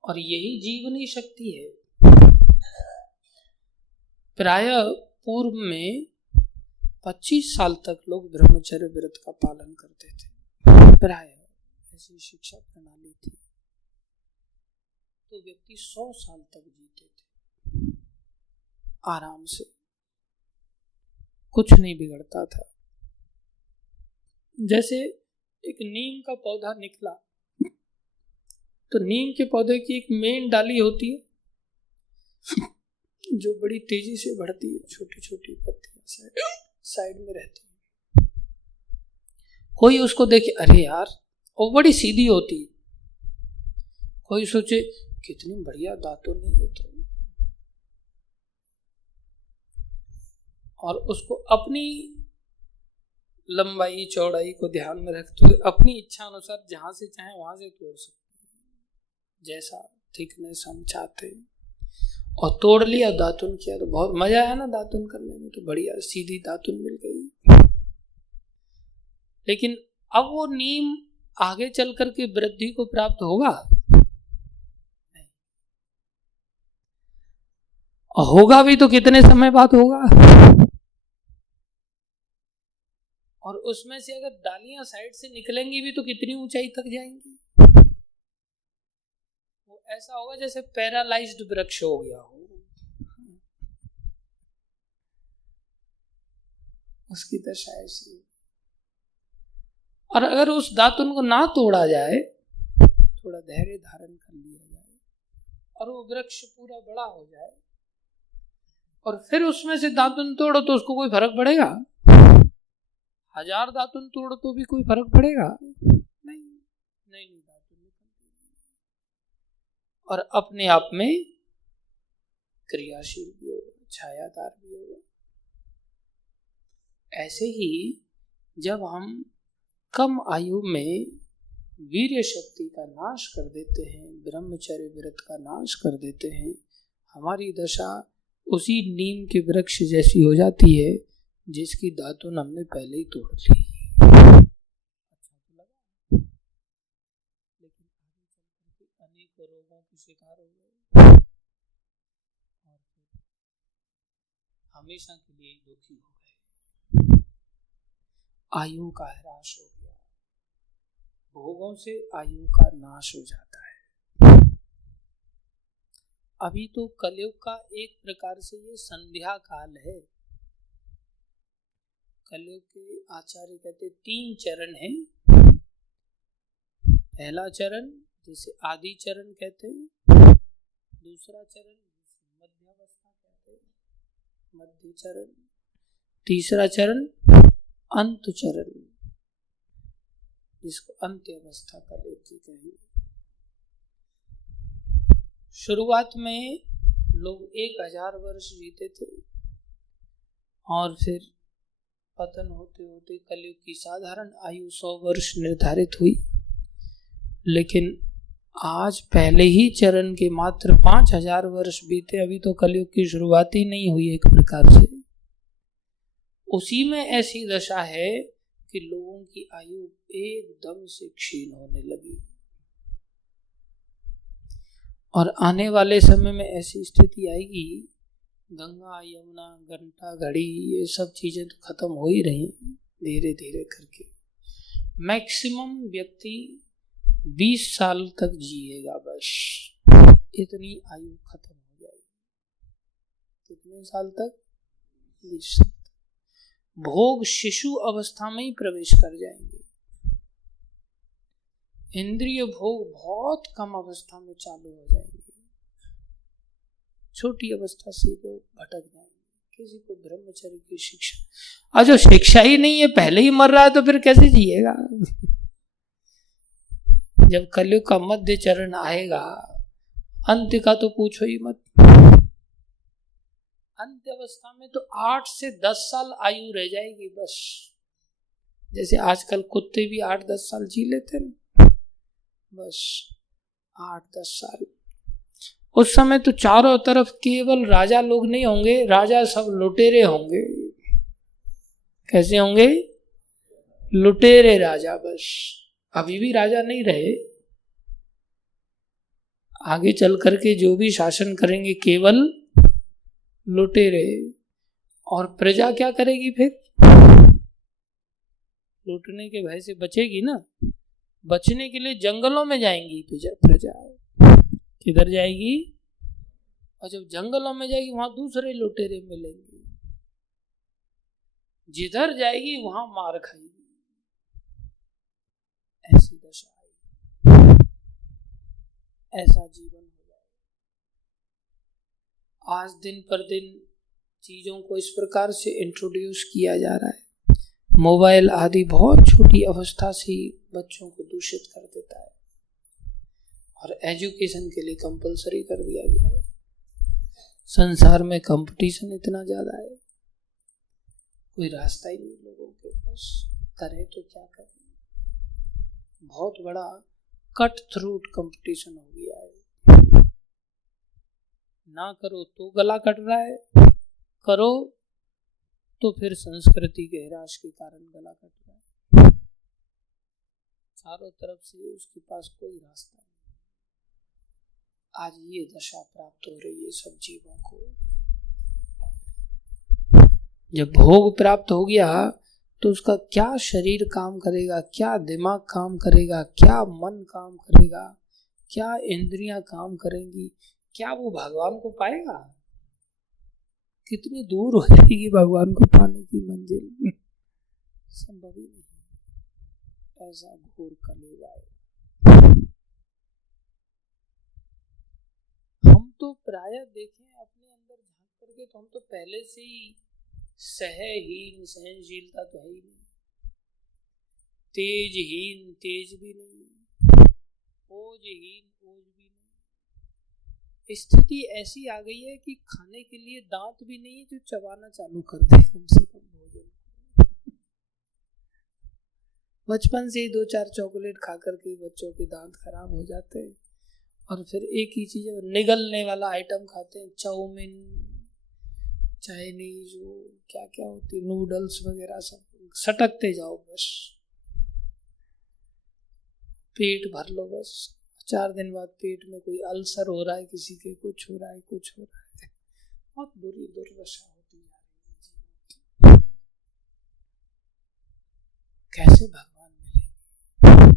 और यही जीवनी शक्ति है। प्रायः पूर्व में 25 साल तक लोग ब्रह्मचर्य व्रत का पालन करते थे। प्रायः ऐसी शिक्षा प्रणाली थी। तो व्यक्ति 100 साल तक जीते थे आराम से, कुछ नहीं बिगड़ता था। जैसे एक नीम का पौधा निकला तो नीम के पौधे की एक मेन डाली होती है जो बड़ी तेजी से बढ़ती है, छोटी छोटी पत्तियां साइड में रहती है। कोई उसको देखे, अरे यार वो बड़ी सीधी होती है। कोई सोचे कितनी बढ़िया दांतों ने ये तो, और उसको अपनी लंबाई चौड़ाई को ध्यान में रखते हुए अपनी इच्छा अनुसार जहां से चाहे वहां से तोड़ सकते हैं, जैसा थिकनेस हम चाहते हैं। और तोड़ लिया, दातुन किया तो बहुत मजा आया ना दातुन करने में, तो बढ़िया सीधी दातुन मिल गई। लेकिन अब वो नीम आगे चल करके वृद्धि को प्राप्त होगा? नहीं। होगा भी तो कितने समय बाद होगा। और उसमें से अगर डालियां साइड से निकलेंगी भी तो कितनी ऊंचाई तक जाएंगी। वो ऐसा होगा जैसे पैरालाइज्ड वृक्ष हो गया हो, उसकी दशा ऐसी है। और अगर उस दातुन को ना तोड़ा जाए, थोड़ा धैर्य धारण कर लिया जाए और वो वृक्ष पूरा बड़ा हो जाए और फिर उसमें से दातुन तोड़ो तो उसको कोई फर्क पड़ेगा? 1000 दातुन तोड़ो तो भी कोई फर्क पड़ेगा? नहीं दातुन निकलती और अपने आप में क्रियाशील भी होगा। छायादार भी होगा। ऐसे ही जब हम कम आयु में वीर्य शक्ति का नाश कर देते हैं, ब्रह्मचर्य व्रत का नाश कर देते हैं, हमारी दशा उसी नीम के वृक्ष जैसी हो जाती है जिसकी दातुन हमने पहले ही तोड़ ली। अच्छा तो लगा, लेकिन आगे चल करके अनेकों रोगों की शिकार हो गए और फिर हमेशा के लिए दुखी हो गए। आयु का ह्रास हो गया, भोगों से आयु का नाश हो जाता है। अभी तो कलयुग का एक प्रकार से ये संध्या काल है। कलयुग के आचार्य कहते 3 चरण हैं। पहला चरण जिसे आदि चरण कहते हैं, दूसरा चरण जिसे मध्यावस्था कहते हैं, मध्य चरण, तीसरा चरण अंत चरण जिसको अंत्य अवस्था कलयुग की कहेंगे। शुरुआत में लोग 1000 वर्ष जीते थे और फिर पतन होते होते कलयुग की साधारण आयु 100 वर्ष निर्धारित हुई। लेकिन आज पहले ही चरण के मात्र 5000 वर्ष बीते, अभी तो कलयुग की शुरुआत ही नहीं हुई। एक प्रकार से उसी में ऐसी दशा है कि लोगों की आयु एकदम से क्षीण होने लगी और आने वाले समय में ऐसी स्थिति आएगी, गंगा यमुना घंटा घड़ी ये सब चीजें तो खत्म हो ही रही धीरे धीरे करके। मैक्सिमम व्यक्ति 20 साल तक जिएगा, बस इतनी आयु खत्म हो जाएगी। कितने साल तक? 20 साल। भोग शिशु अवस्था में ही प्रवेश कर जाएंगे। इंद्रिय भोग बहुत कम अवस्था में चालू हो जाएंगे। छोटी अवस्था से लोग भटक जाएंगे। किसी को ब्रह्मचर्य की शिक्षा, और जो शिक्षा ही नहीं है पहले ही मर रहा है तो फिर कैसे जिएगा? जब कलयुग का मध्य चरण आएगा, अंत्य का तो पूछो ही मत। अंत्य अवस्था में तो 8 से 10 साल आयु रह जाएगी बस। जैसे आजकल कुत्ते भी 8-10 साल जी लेते हैं, बस 8-10 साल। उस समय तो चारों तरफ केवल राजा लोग नहीं होंगे, राजा सब लुटेरे होंगे। कैसे होंगे? लुटेरे राजा बस। अभी भी राजा नहीं रहे, आगे चल करके जो भी शासन करेंगे केवल लुटेरे। और प्रजा क्या करेगी फिर? लूटने के भय से बचेगी ना, बचने के लिए जंगलों में जाएंगी प्रजा। किधर जाएगी? और जब जंगलों में जाएगी वहां दूसरे लुटेरे मिलेंगे, जिधर जाएगी वहां मार खाएगी। ऐसी दशा आएगी, ऐसा जीवन हो जाएगा। आज दिन पर दिन चीजों को इस प्रकार से इंट्रोड्यूस किया जा रहा है, मोबाइल आदि बहुत छोटी अवस्था से बच्चों को दूषित कर देता है और एजुकेशन के लिए कंपलसरी कर दिया गया है। संसार में कंपटीशन इतना ज्यादा है, कोई रास्ता ही नहीं लोगों के पास, करें तो क्या करें। बहुत बड़ा कट थ्रोट कंपटीशन हो गया है। ना करो तो गला कट रहा है, करो तो फिर संस्कृति के ह्रास के कारण गला कट रहा है। चारों तरफ से उसके पास कोई रास्ता नहीं। आज ये दशा प्राप्त हो रही है सब जीवों को। जब भोग प्राप्त हो गया तो उसका क्या शरीर काम करेगा, क्या दिमाग काम करेगा, क्या मन काम करेगा, क्या इंद्रियां काम करेंगी, क्या वो भगवान को पाएगा? कितनी दूर हो जाएगी भगवान को पाने की मंजिल? संभव ही नहीं। ऐसा घोर कलयुग आएगा। हम तो प्रायः देखें अपने अंदर झांक करके, तो हम तो पहले से ही सहहीन, सहनशीलता तो है ही नहीं, तेजहीन, तेज भी नहीं, ओजहीन, ओज भी नहीं, स्थिति ऐसी आ गई है कि खाने के लिए दांत भी नहीं है जो चबाना चालू कर दे कम से कम भोजन। बचपन से ही 2-4 चॉकलेट खा करके बच्चों के दांत खराब हो जाते हैं और फिर एक ही चीज निगलने वाला आइटम खाते हैं, चाउमीन, चाइनीज, क्या क्या होती, नूडल्स वगैरह, सब सटकते जाओ, बस पेट भर लो बस। 4 दिन बाद पेट में कोई अल्सर हो रहा है, किसी के कुछ हो रहा है, कुछ हो रहा है। बहुत बुरी दुर्दशा होती जा रही है। कैसे भगवान मिलेंगे?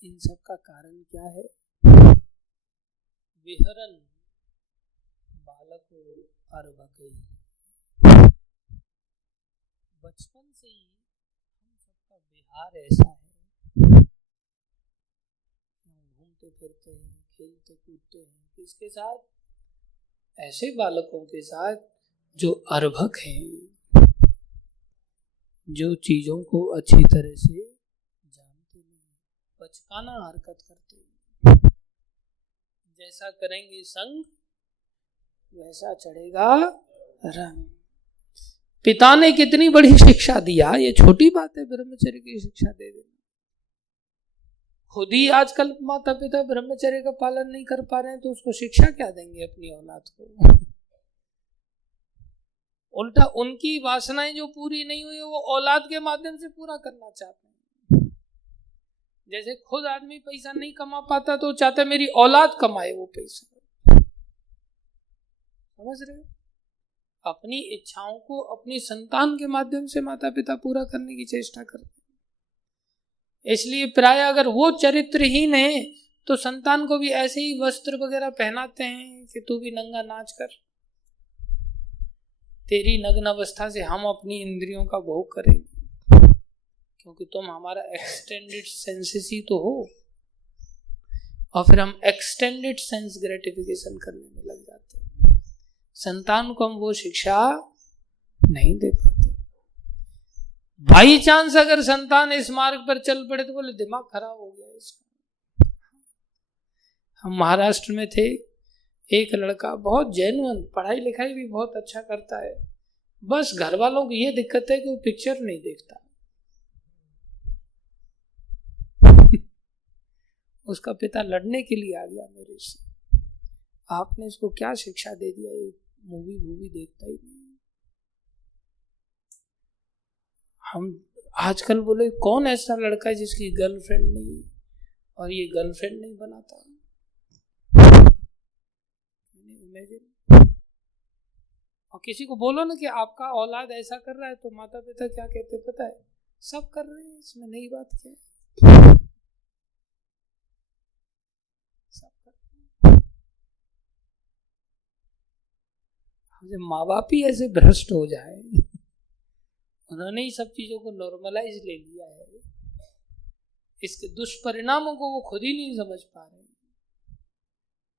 इन सब का कारण क्या है? विहरन बालको अर्भके। बचपन से ही हम सबका विहार ऐसा है, घूमते फिरते हैं, खेलते कूदते हैं, किसके साथ? ऐसे बालकों के साथ जो अर्भक हैं, जो चीजों को अच्छी तरह से जानते नहीं, बचकाना हरकत करते हैं। जैसा करेंगे संग वैसा चढ़ेगा रंग। पिता ने कितनी बड़ी शिक्षा दिया, ये छोटी बात है ब्रह्मचर्य की शिक्षा दे देना। खुद ही आजकल माता पिता ब्रह्मचर्य का पालन नहीं कर पा रहे हैं तो उसको शिक्षा क्या देंगे अपनी औलाद को? उल्टा उनकी वासनाएं जो पूरी नहीं हुई वो औलाद के माध्यम से पूरा करना चाहते हैं। जैसे खुद आदमी पैसा नहीं कमा पाता तो चाहते मेरी औलाद कमाए वो पैसा। समझ रहे हो? अपनी इच्छाओं को अपनी संतान के माध्यम से माता पिता पूरा करने की चेष्टा करते हैं। इसलिए प्राय अगर वो चरित्रहीन है तो संतान को भी ऐसे ही वस्त्र वगैरह पहनाते हैं कि तू भी नंगा नाच कर, तेरी नग्न अवस्था से हम अपनी इंद्रियों का भोग करेंगे, क्योंकि तुम हमारा एक्सटेंडेड सेंसेस ही तो हो। और फिर हम एक्सटेंडेड सेंस ग्रेटिफिकेशन करने में लग जाते हैं। संतान को हम वो शिक्षा नहीं दे पाते। बाई चांस अगर संतान इस मार्ग पर चल पड़े तो बोले दिमाग खराब हो गया इसका। हम महाराष्ट्र में थे, एक लड़का बहुत जेन्युइन, पढ़ाई लिखाई भी बहुत अच्छा करता है, बस घर वालों की ये दिक्कत है कि वो पिक्चर नहीं देखता। उसका पिता लड़ने के लिए आ गया मेरे से, आपने इसको क्या शिक्षा दे दिया, ये मूवी देखता ही नहीं। हम आजकल बोले कौन ऐसा लड़का है जिसकी गर्लफ्रेंड नहीं और ये गर्लफ्रेंड नहीं बनाता। और किसी को बोलो ना कि आपका औलाद ऐसा कर रहा है तो माता पिता क्या कहते पता है? सब कर रहे हैं, इसमें नई बात क्या है? सब कर रहे हैं। जब माँ बाप ही ऐसे भ्रष्ट हो जाए, उन्होंने ही सब चीजों को नॉर्मलाइज ले लिया है, इसके दुष्परिणामों को वो खुद ही नहीं समझ पा रहे,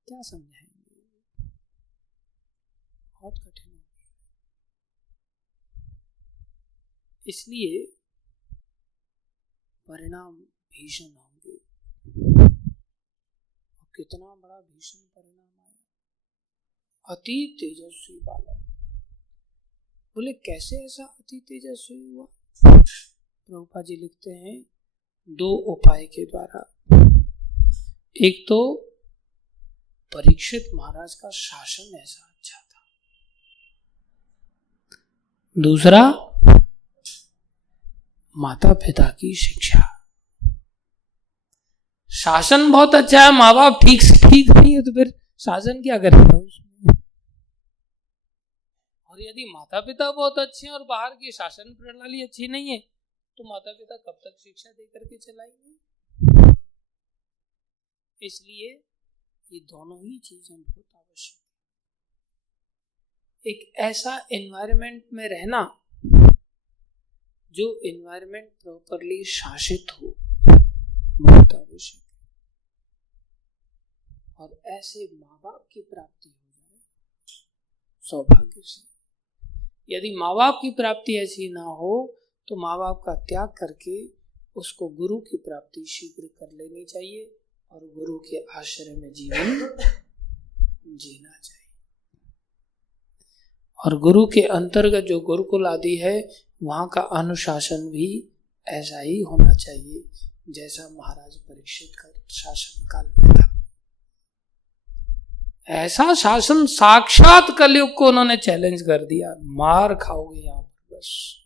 क्या समझाएंगे? बहुत कठिन है। इसलिए परिणाम भीषण होंगे। कितना बड़ा भीषण परिणाम आया। अति तेजस्वी बालक। बोले कैसे ऐसा अति तेजस्वी हुआ? प्रभुपाद जी लिखते हैं 2 उपाय के द्वारा। एक तो परीक्षित महाराज का शासन ऐसा अच्छा था, दूसरा माता पिता की शिक्षा। शासन बहुत अच्छा है, माँ बाप ठीक नहीं है तो फिर शासन क्या करेगा उसमें? और यदि माता पिता बहुत अच्छे हैं और बाहर की शासन प्रणाली अच्छी नहीं है तो माता पिता कब तक शिक्षा देकर के चलाएंगे? इसलिए ये दोनों ही चीजें बहुत आवश्यक है। एक ऐसा एनवायरनमेंट में रहना जो एनवायरनमेंट प्रॉपरली शासित हो, बहुत आवश्यक है। और ऐसे माँ बाप की प्राप्ति हो जाए सौभाग्य से। यदि माँ बाप की प्राप्ति ऐसी ना हो तो माँ बाप का त्याग करके उसको गुरु की प्राप्ति शीघ्र कर लेनी चाहिए और गुरु के आश्रय में जीवन जीना चाहिए। और गुरु के अंतर्गत जो गुरुकुल आदि है वहाँ का अनुशासन भी ऐसा ही होना चाहिए जैसा महाराज परीक्षित का शासन काल में था। ऐसा शासन साक्षात कलयुग को उन्होंने चैलेंज कर दिया, मार खाओगे यहाँ पर, बस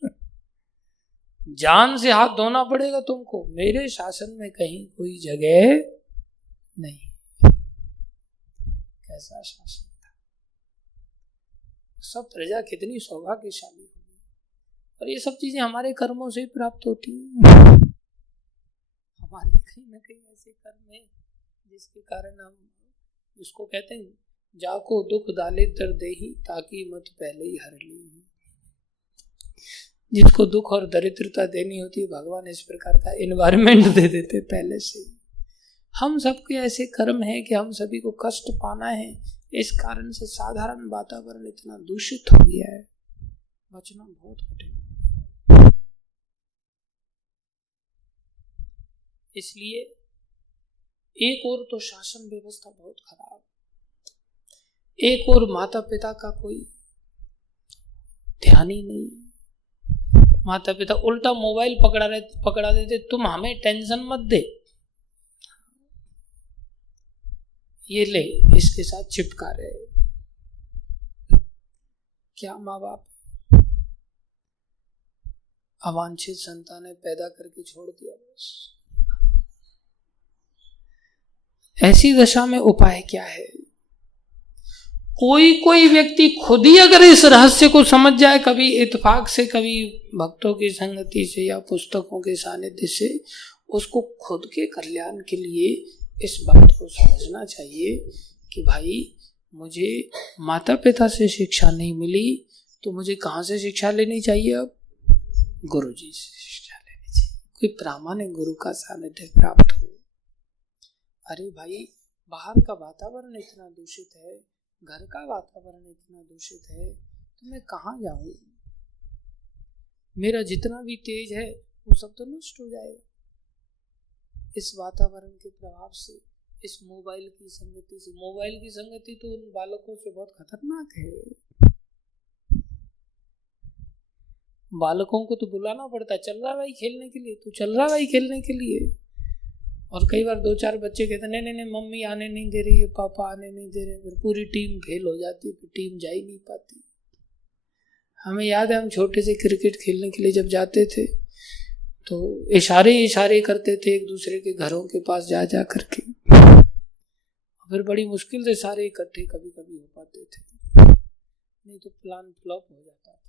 जान से हाथ धोना पड़ेगा तुमको, मेरे शासन में कहीं कोई जगह नहीं। कैसा शासन था, सब प्रजा कितनी सौभाग्यशाली होगी। और ये सब चीजें हमारे कर्मों से ही प्राप्त होती हैं। हमारे कहीं ना कहीं ऐसे कर्म है जिसके कारण हम उसको कहते हैं, जाको दुख डाले दर देही ताकि मत पहले ही हर ली। जिसको दुख और दरिद्रता देनी होती है भगवान इस प्रकार का एनवायरनमेंट दे देते पहले से ही। हम सबके ऐसे कर्म हैं कि हम सभी को कष्ट पाना है, इस कारण से साधारण वातावरण इतना दूषित हो गया है, बचना बहुत कठिन हो गया है। इसलिए एक और तो शासन व्यवस्था बहुत खराब, एक और माता पिता का कोई ध्यान ही नहीं। माता पिता उल्टा मोबाइल पकड़ा देते, तुम हमें टेंशन मत दे, ये ले इसके साथ चिपका रहे। क्या माँ बाप अवांछित संतानें पैदा करके छोड़ दिया बस। ऐसी दशा में उपाय क्या है? कोई व्यक्ति खुद ही अगर इस रहस्य को समझ जाए, कभी इत्तेफाक से, कभी भक्तों की संगति से या पुस्तकों के सानिध्य से, उसको खुद के कल्याण के लिए इस बात को समझना चाहिए कि भाई मुझे माता पिता से शिक्षा नहीं मिली तो मुझे कहाँ से शिक्षा लेनी चाहिए? अब गुरु जी से शिक्षा लेनी चाहिए, कोई प्रामाणिक गुरु का सानिध्य प्राप्त हो। अरे भाई बाहर का वातावरण इतना दूषित है, घर का वातावरण इतना दूषित है, तो मैं कहाँ जाऊं? मेरा जितना भी तेज है वो सब तो नष्ट हो जाएगा इस वातावरण के प्रभाव से, इस मोबाइल की संगति से। मोबाइल की संगति तो उन बालकों से बहुत खतरनाक है। बालकों को तो बुलाना पड़ता है, चल रहा भाई खेलने के लिए, तो चल रहा भाई खेलने के लिए। और कई बार 2-4 बच्चे कहते नहीं नहीं नहीं मम्मी आने नहीं दे रही है, पापा आने नहीं दे रहे, फिर पूरी टीम फेल हो जाती है, फिर टीम जा ही नहीं पाती। हमें याद है हम छोटे से क्रिकेट खेलने के लिए जब जाते थे तो इशारे करते थे एक दूसरे के घरों के पास जा करके, फिर बड़ी मुश्किल से सारे इकट्ठे कभी कभी हो पाते थे, नहीं तो प्लान फ्लॉप हो जाता था।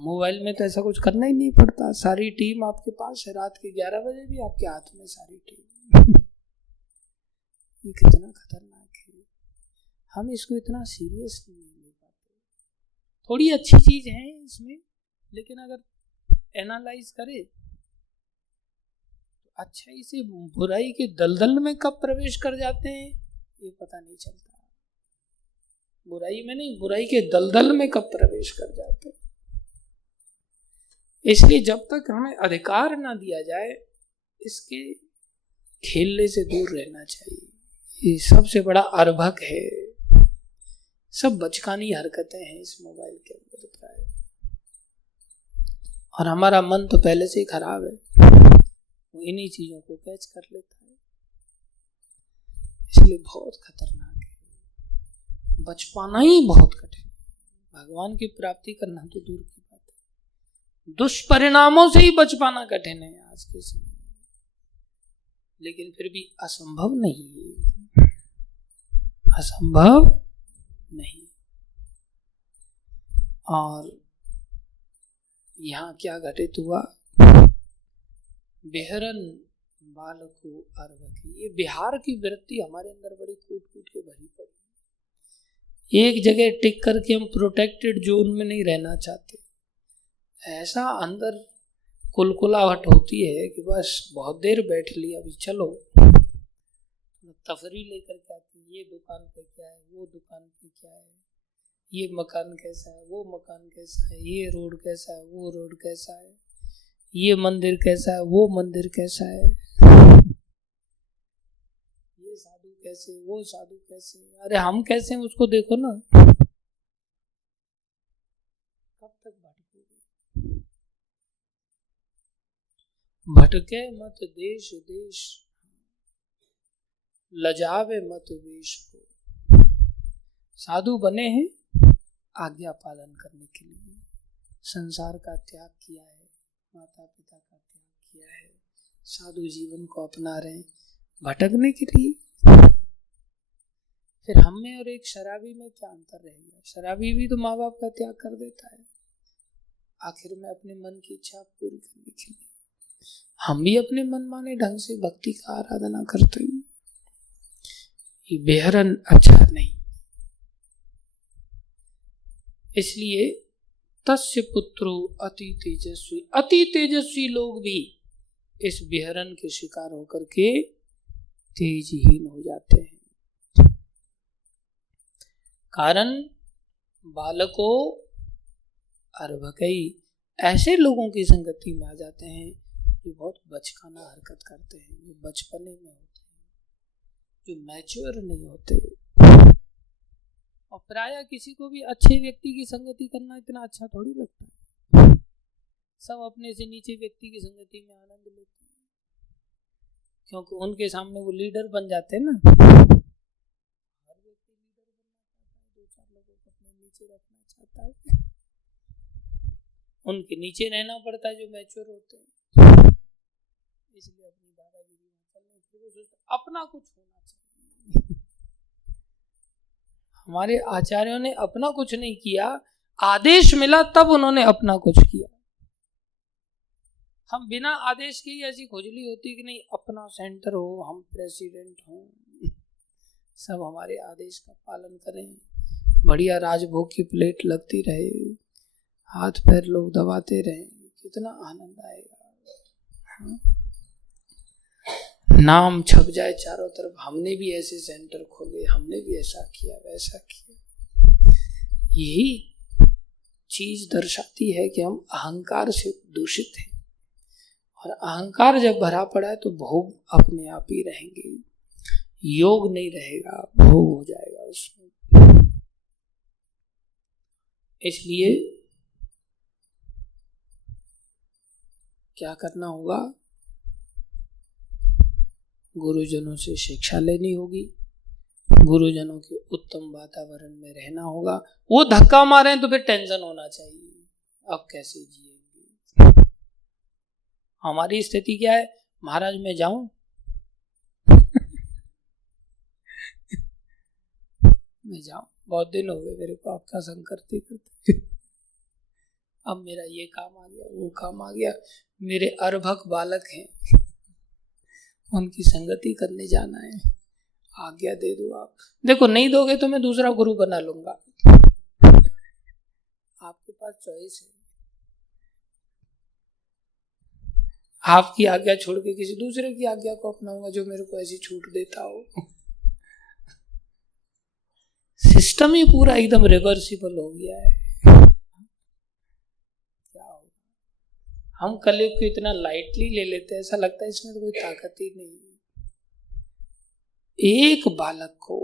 मोबाइल में तो ऐसा कुछ करना ही नहीं पड़ता, सारी टीम आपके पास है, रात के 11 बजे भी आपके हाथ में सारी टीम। ये कितना खतरनाक है, हम इसको इतना सीरियस नहीं ले पाते। थोड़ी अच्छी चीज है इसमें, लेकिन अगर एनालाइज करे तो अच्छाई से बुराई के दलदल में कब प्रवेश कर जाते हैं ये पता नहीं चलता। बुराई में नहीं, बुराई के दलदल में कब प्रवेश कर जाते हैं। इसलिए जब तक हमें अधिकार ना दिया जाए इसके खेलने से दूर रहना चाहिए। ये सबसे बड़ा अर्भक है, सब बचकानी हरकतें हैं इस मोबाइल के अंदर प्राय, और हमारा मन तो पहले से ही खराब है, वो इन्हीं चीजों को कैच कर लेता है। इसलिए बहुत खतरनाक है, बच पाना ही बहुत कठिन। भगवान की प्राप्ति करना तो दूर की बात है, दुष्परिणामों से ही बच पाना कठिन है आज के समय में, लेकिन फिर भी असंभव नहीं है, असंभव नहीं। और यहाँ क्या घटित हुआ, बिहरन बालको अर्भकी, ये बिहार की वृत्ति हमारे अंदर बड़ी कूट कूट के भरी पड़ी। एक जगह टिक करके हम प्रोटेक्टेड जोन में नहीं रहना चाहते, ऐसा अंदर कुलकुलाहट होती है कि बस बहुत देर बैठ लिया, अभी चलो तफरी लेकर के आती, ये दुकान पे क्या है, वो दुकान पे क्या है, ये मकान कैसा है, वो मकान कैसा है, ये रोड कैसा है, वो रोड कैसा है, ये मंदिर कैसा है, वो मंदिर कैसा है। कैसे, वो साधु कैसे, अरे हम कैसे हैं उसको देखो ना। कब तक भटकोगे? भटके मत देश देश, लजावे मत वेश को। साधु बने हैं आज्ञा पालन करने के लिए, संसार का त्याग किया है, माता पिता का त्याग किया है, साधु जीवन को अपना रहे हैं भटकने के लिए। फिर हम में और एक शराबी में क्या अंतर रहेगा? शराबी भी तो माँ बाप का त्याग कर देता है आखिर में अपने मन की इच्छा पूरी करने के लिए। हम भी अपने मन माने ढंग से भक्ति का आराधना करते हैं। ये बेहरन अच्छा नहीं। इसलिए तस्य पुत्रो अति तेजस्वी, अति तेजस्वी लोग भी इस बेहरन के शिकार होकर के तेजहीन हो जाते हैं। कारण बालकों अर्भकई, ऐसे लोगों की संगति में आ जाते हैं जो बहुत बचकाना हरकत करते हैं, जो बचपने में होते हैं, जो मैच्योर नहीं होते। और प्राय किसी को भी अच्छे व्यक्ति की संगति करना इतना अच्छा थोड़ी लगता है। सब अपने से नीचे व्यक्ति की संगति में आनंद लेते हैं, क्योंकि उनके सामने वो लीडर बन जाते हैं ना। हर व्यक्ति लीडर बनना चाहता है, दो चार लोगों को अपने नीचे रखना चाहता है, उनके नीचे रहना पड़ता है जो मैच्योर होते हैं। इसलिए अपनी दादागिरी में चलने शुरू सोचते अपना कुछ होना चाहिए। हमारे आचार्यों ने अपना कुछ नहीं किया, आदेश मिला तब उन्होंने अपना कुछ किया। हम बिना आदेश के ही ऐसी खुजली होती कि नहीं अपना सेंटर हो, हम प्रेसिडेंट हो, सब हमारे आदेश का पालन करें, बढ़िया राजभोग की प्लेट लगती रहे, हाथ पैर लोग दबाते रहे, कितना आनंद आएगा। नाम छप जाए चारों तरफ, हमने भी ऐसे सेंटर खोले, हमने भी ऐसा किया वैसा किया। यही चीज दर्शाती है कि हम अहंकार से दूषित हैं, और अहंकार जब भरा पड़ा है तो भोग अपने आप ही रहेंगे, योग नहीं रहेगा, भोग हो जाएगा उसमें। इसलिए क्या करना होगा? गुरुजनों से शिक्षा लेनी होगी, गुरुजनों के उत्तम वातावरण में रहना होगा। वो धक्का मारे तो फिर टेंशन होना चाहिए, अब कैसे जिएंगे। हमारी स्थिति क्या है? महाराज मैं जाऊं मैं जाऊं, बहुत दिन हो गए मेरे को आपका संग करते करते, अब मेरा ये काम आ गया, वो काम आ गया, मेरे अर्भक बालक हैं, उनकी संगति करने जाना है, आज्ञा दे दो आप। देखो नहीं दोगे तो मैं दूसरा गुरु बना लूंगा, आपके पास चॉइस है। आपकी आज्ञा छोड़ के किसी दूसरे की आज्ञा को अपनाऊंगा जो मेरे को ऐसी छूट देता हो। सिस्टम ही पूरा एकदम रिवर्सिबल हो गया है। क्या होगा? हम कलयुग को इतना लाइटली ले लेते हैं, ऐसा लगता है इसमें तो कोई ताकत ही नहीं। एक बालक को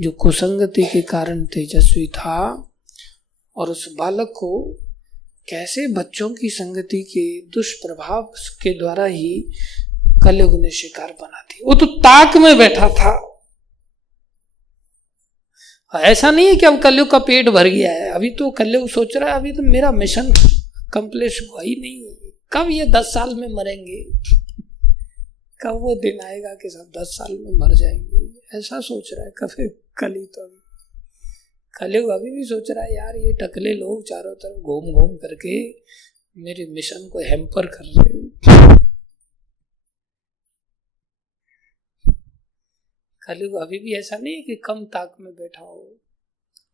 जो कुसंगति के कारण तेजस्वी था, और उस बालक को कैसे बच्चों की संगति के दुष्प्रभाव के द्वारा ही कलयुग ने शिकार बना दी। वो तो ताक में बैठा था। ऐसा नहीं है कि अब कलयुग का पेट भर गया है, अभी तो कलयुग सोच रहा है अभी तो मेरा मिशन कंप्लीट हुआ ही नहीं, कब ये 10 साल में मरेंगे, कब वो दिन आएगा कि सब 10 साल में मर जाएंगे, ऐसा सोच रहा है। कभी कली तो कलयुग अभी भी सोच रहा है यार ये टकले लोग चारों तरफ घूम घूम करके मेरे मिशन को हैम्पर कर रहे हैं। कलयुग अभी भी ऐसा नहीं है कि कम ताक में बैठा हो,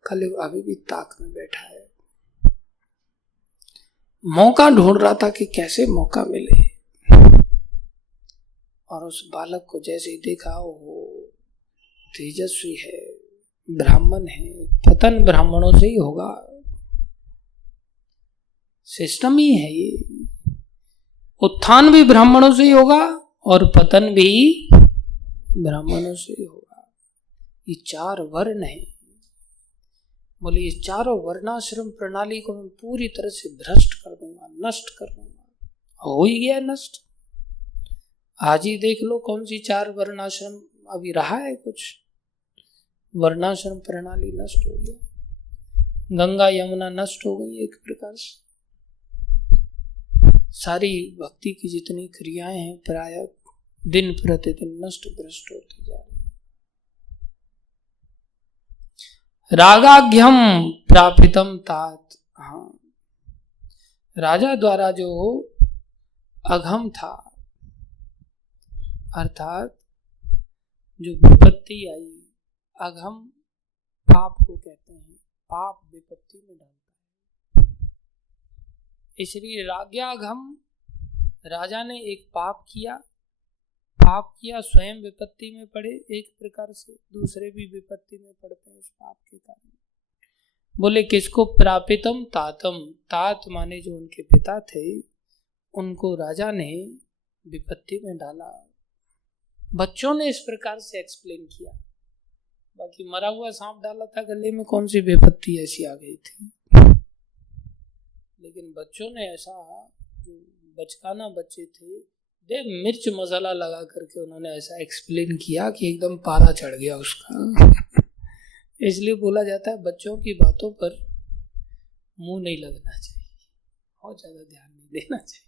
कलयुग अभी भी ताक में बैठा है। मौका ढूंढ रहा था कि कैसे मौका मिले, और उस बालक को जैसे ही देखा वो तेजस्वी है, ब्राह्मण है, पतन ब्राह्मणों से ही होगा, सिस्टम ही है ये, उत्थान भी ब्राह्मणों से ही होगा और पतन भी ब्राह्मणों से होगा। ये 4 वर्ण हैं। बोले ये चारों वर्णाश्रम प्रणाली को मैं पूरी तरह से भ्रष्ट कर दूंगा, नष्ट कर दूंगा। हो ही गया नष्ट। आज ही देख लो कौन सी 4 वर्णाश्रम अभी रहा है कुछ। वर्णाश्रम प्रणाली नष्ट हो गया। गंगा यमुना नष्ट हो गई एक प्रकार से। सारी भक्ति की जितनी क्रियाएं हैं प्राय दिन प्रतिदिन नष्ट भ्रष्ट होती जा रही। रागाघ्यम प्रापितम तात। हाँ, राजा द्वारा जो अघम था, अर्थात जो विपत्ति आई, अघम पाप को कहते हैं, पाप विपत्ति में डालता है। इसलिए राग्याघम, राजा ने एक पाप किया, स्वयं विपत्ति में पड़े, एक प्रकार से दूसरे भी विपत्ति में पड़ते हैं उस पाप के कारण। बोले किसको प्रापितम तातम, तात माने जो उनके पिता थे, उनको राजा ने विपत्ति में डाला। बच्चों ने इस प्रकार से एक्सप्लेन किया। बाकी मरा हुआ सांप डाला था गले में, कौन सी विपत्ति ऐसी आ गई थी। लेकिन बच्चों ने ऐसा, जो बचकाना बच्चे थे, दे मिर्च मसाला लगा करके उन्होंने ऐसा एक्सप्लेन किया कि एकदम पारा चढ़ गया उसका। इसलिए बोला जाता है बच्चों की बातों पर मुंह नहीं लगना चाहिए, बहुत ज्यादा ध्यान नहीं देना चाहिए।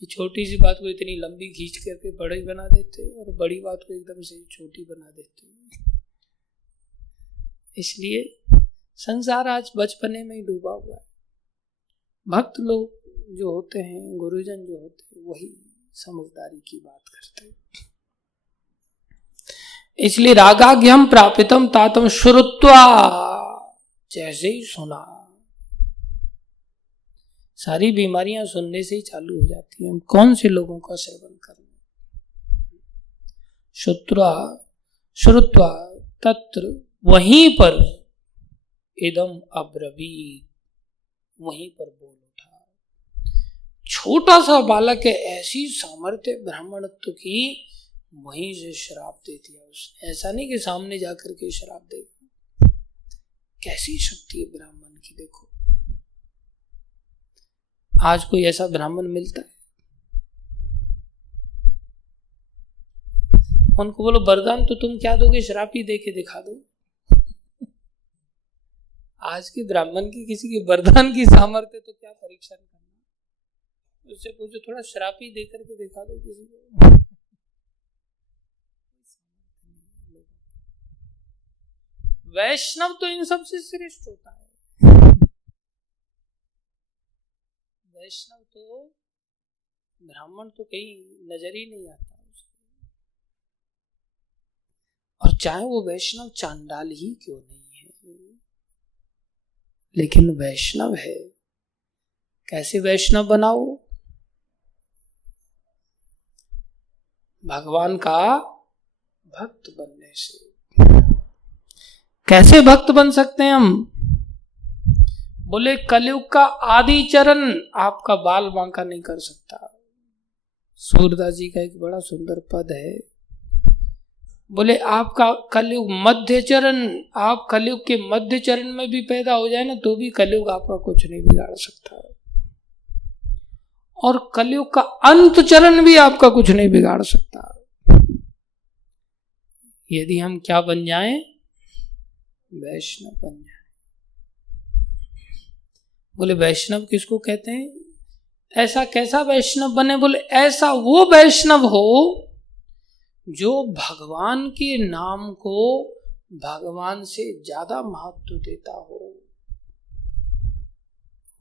ये छोटी सी बात को इतनी लंबी खींच करके बड़ी बना देते और बड़ी बात को एकदम से छोटी बना देते। इसलिए संसार आज बचपने में ही डूबा हुआ है। भक्त लोग जो होते हैं, गुरुजन जो होते हैं, वही समझदारी की बात करते हैं। इसलिए रागाग्यम प्रापितम तातम श्रुत्वा, जैसे ही सुना, सारी बीमारियां सुनने से ही चालू हो जाती हैं। हम कौन से लोगों का श्रवण करें। श्रुत्वा तत्र, वहीं पर इदम अब्रवीत, वहीं पर बोल उठा। छोटा सा बालक है, ऐसी सामर्थ्य ब्राह्मणत्व की, वहीं से श्राप दे दिया उसने। ऐसा नहीं कि सामने जाकर के श्राप देगा। कैसी शक्ति है ब्राह्मण की, देखो। आज कोई ऐसा ब्राह्मण मिलता है, उनको बोलो वरदान तो तुम क्या दोगे, श्राप ही दे के दिखा दो। आज के ब्राह्मण की किसी के वरदान की सामर्थ्य तो क्या परीक्षण करना, उससे पूछो थोड़ा श्राप ही दे करके दिखा दो किसी को। वैष्णव तो इन सबसे श्रेष्ठ होता है। वैष्णव तो, ब्राह्मण तो कहीं नजर ही नहीं आता उसको। और चाहे वो वैष्णव चांडाल ही क्यों नहीं है, लेकिन वैष्णव है। कैसे वैष्णव बनाओ? भगवान का भक्त बनने से। कैसे भक्त बन सकते हैं हम? बोले कलयुग का आदि चरण आपका बाल बांका नहीं कर सकता। सूरदास जी का एक बड़ा सुंदर पद है। बोले आपका कलयुग मध्य चरण, आप कलयुग के मध्य चरण में भी पैदा हो जाए ना, तो भी कलयुग आपका कुछ नहीं बिगाड़ सकता। और कलयुग का अंत चरण भी आपका कुछ नहीं बिगाड़ सकता। यदि हम क्या बन जाएं? वैष्णव बन जाए। बोले वैष्णव किसको कहते हैं? ऐसा कैसा वैष्णव बने? बोले ऐसा वो वैष्णव हो जो भगवान के नाम को भगवान से ज्यादा महत्व देता हो,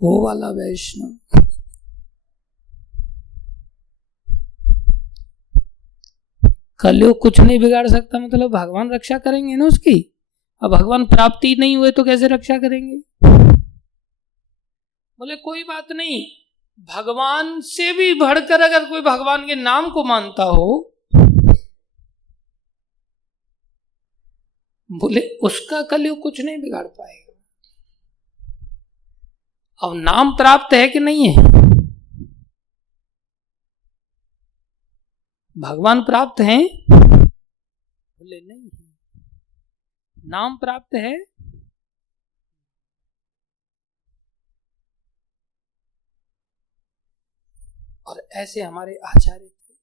वो वाला वैष्णव। कलयुग कुछ नहीं बिगाड़ सकता, मतलब भगवान रक्षा करेंगे ना उसकी। अब भगवान प्राप्ति नहीं हुए तो कैसे रक्षा करेंगे? बोले कोई बात नहीं, भगवान से भी बढ़कर अगर कोई भगवान के नाम को मानता हो, बोले उसका कलयुग कुछ नहीं बिगाड़ पाएगा। अब नाम प्राप्त है कि नहीं है? भगवान प्राप्त हैं? बोले नहीं है। नाम प्राप्त है? और ऐसे हमारे आचार्य थे।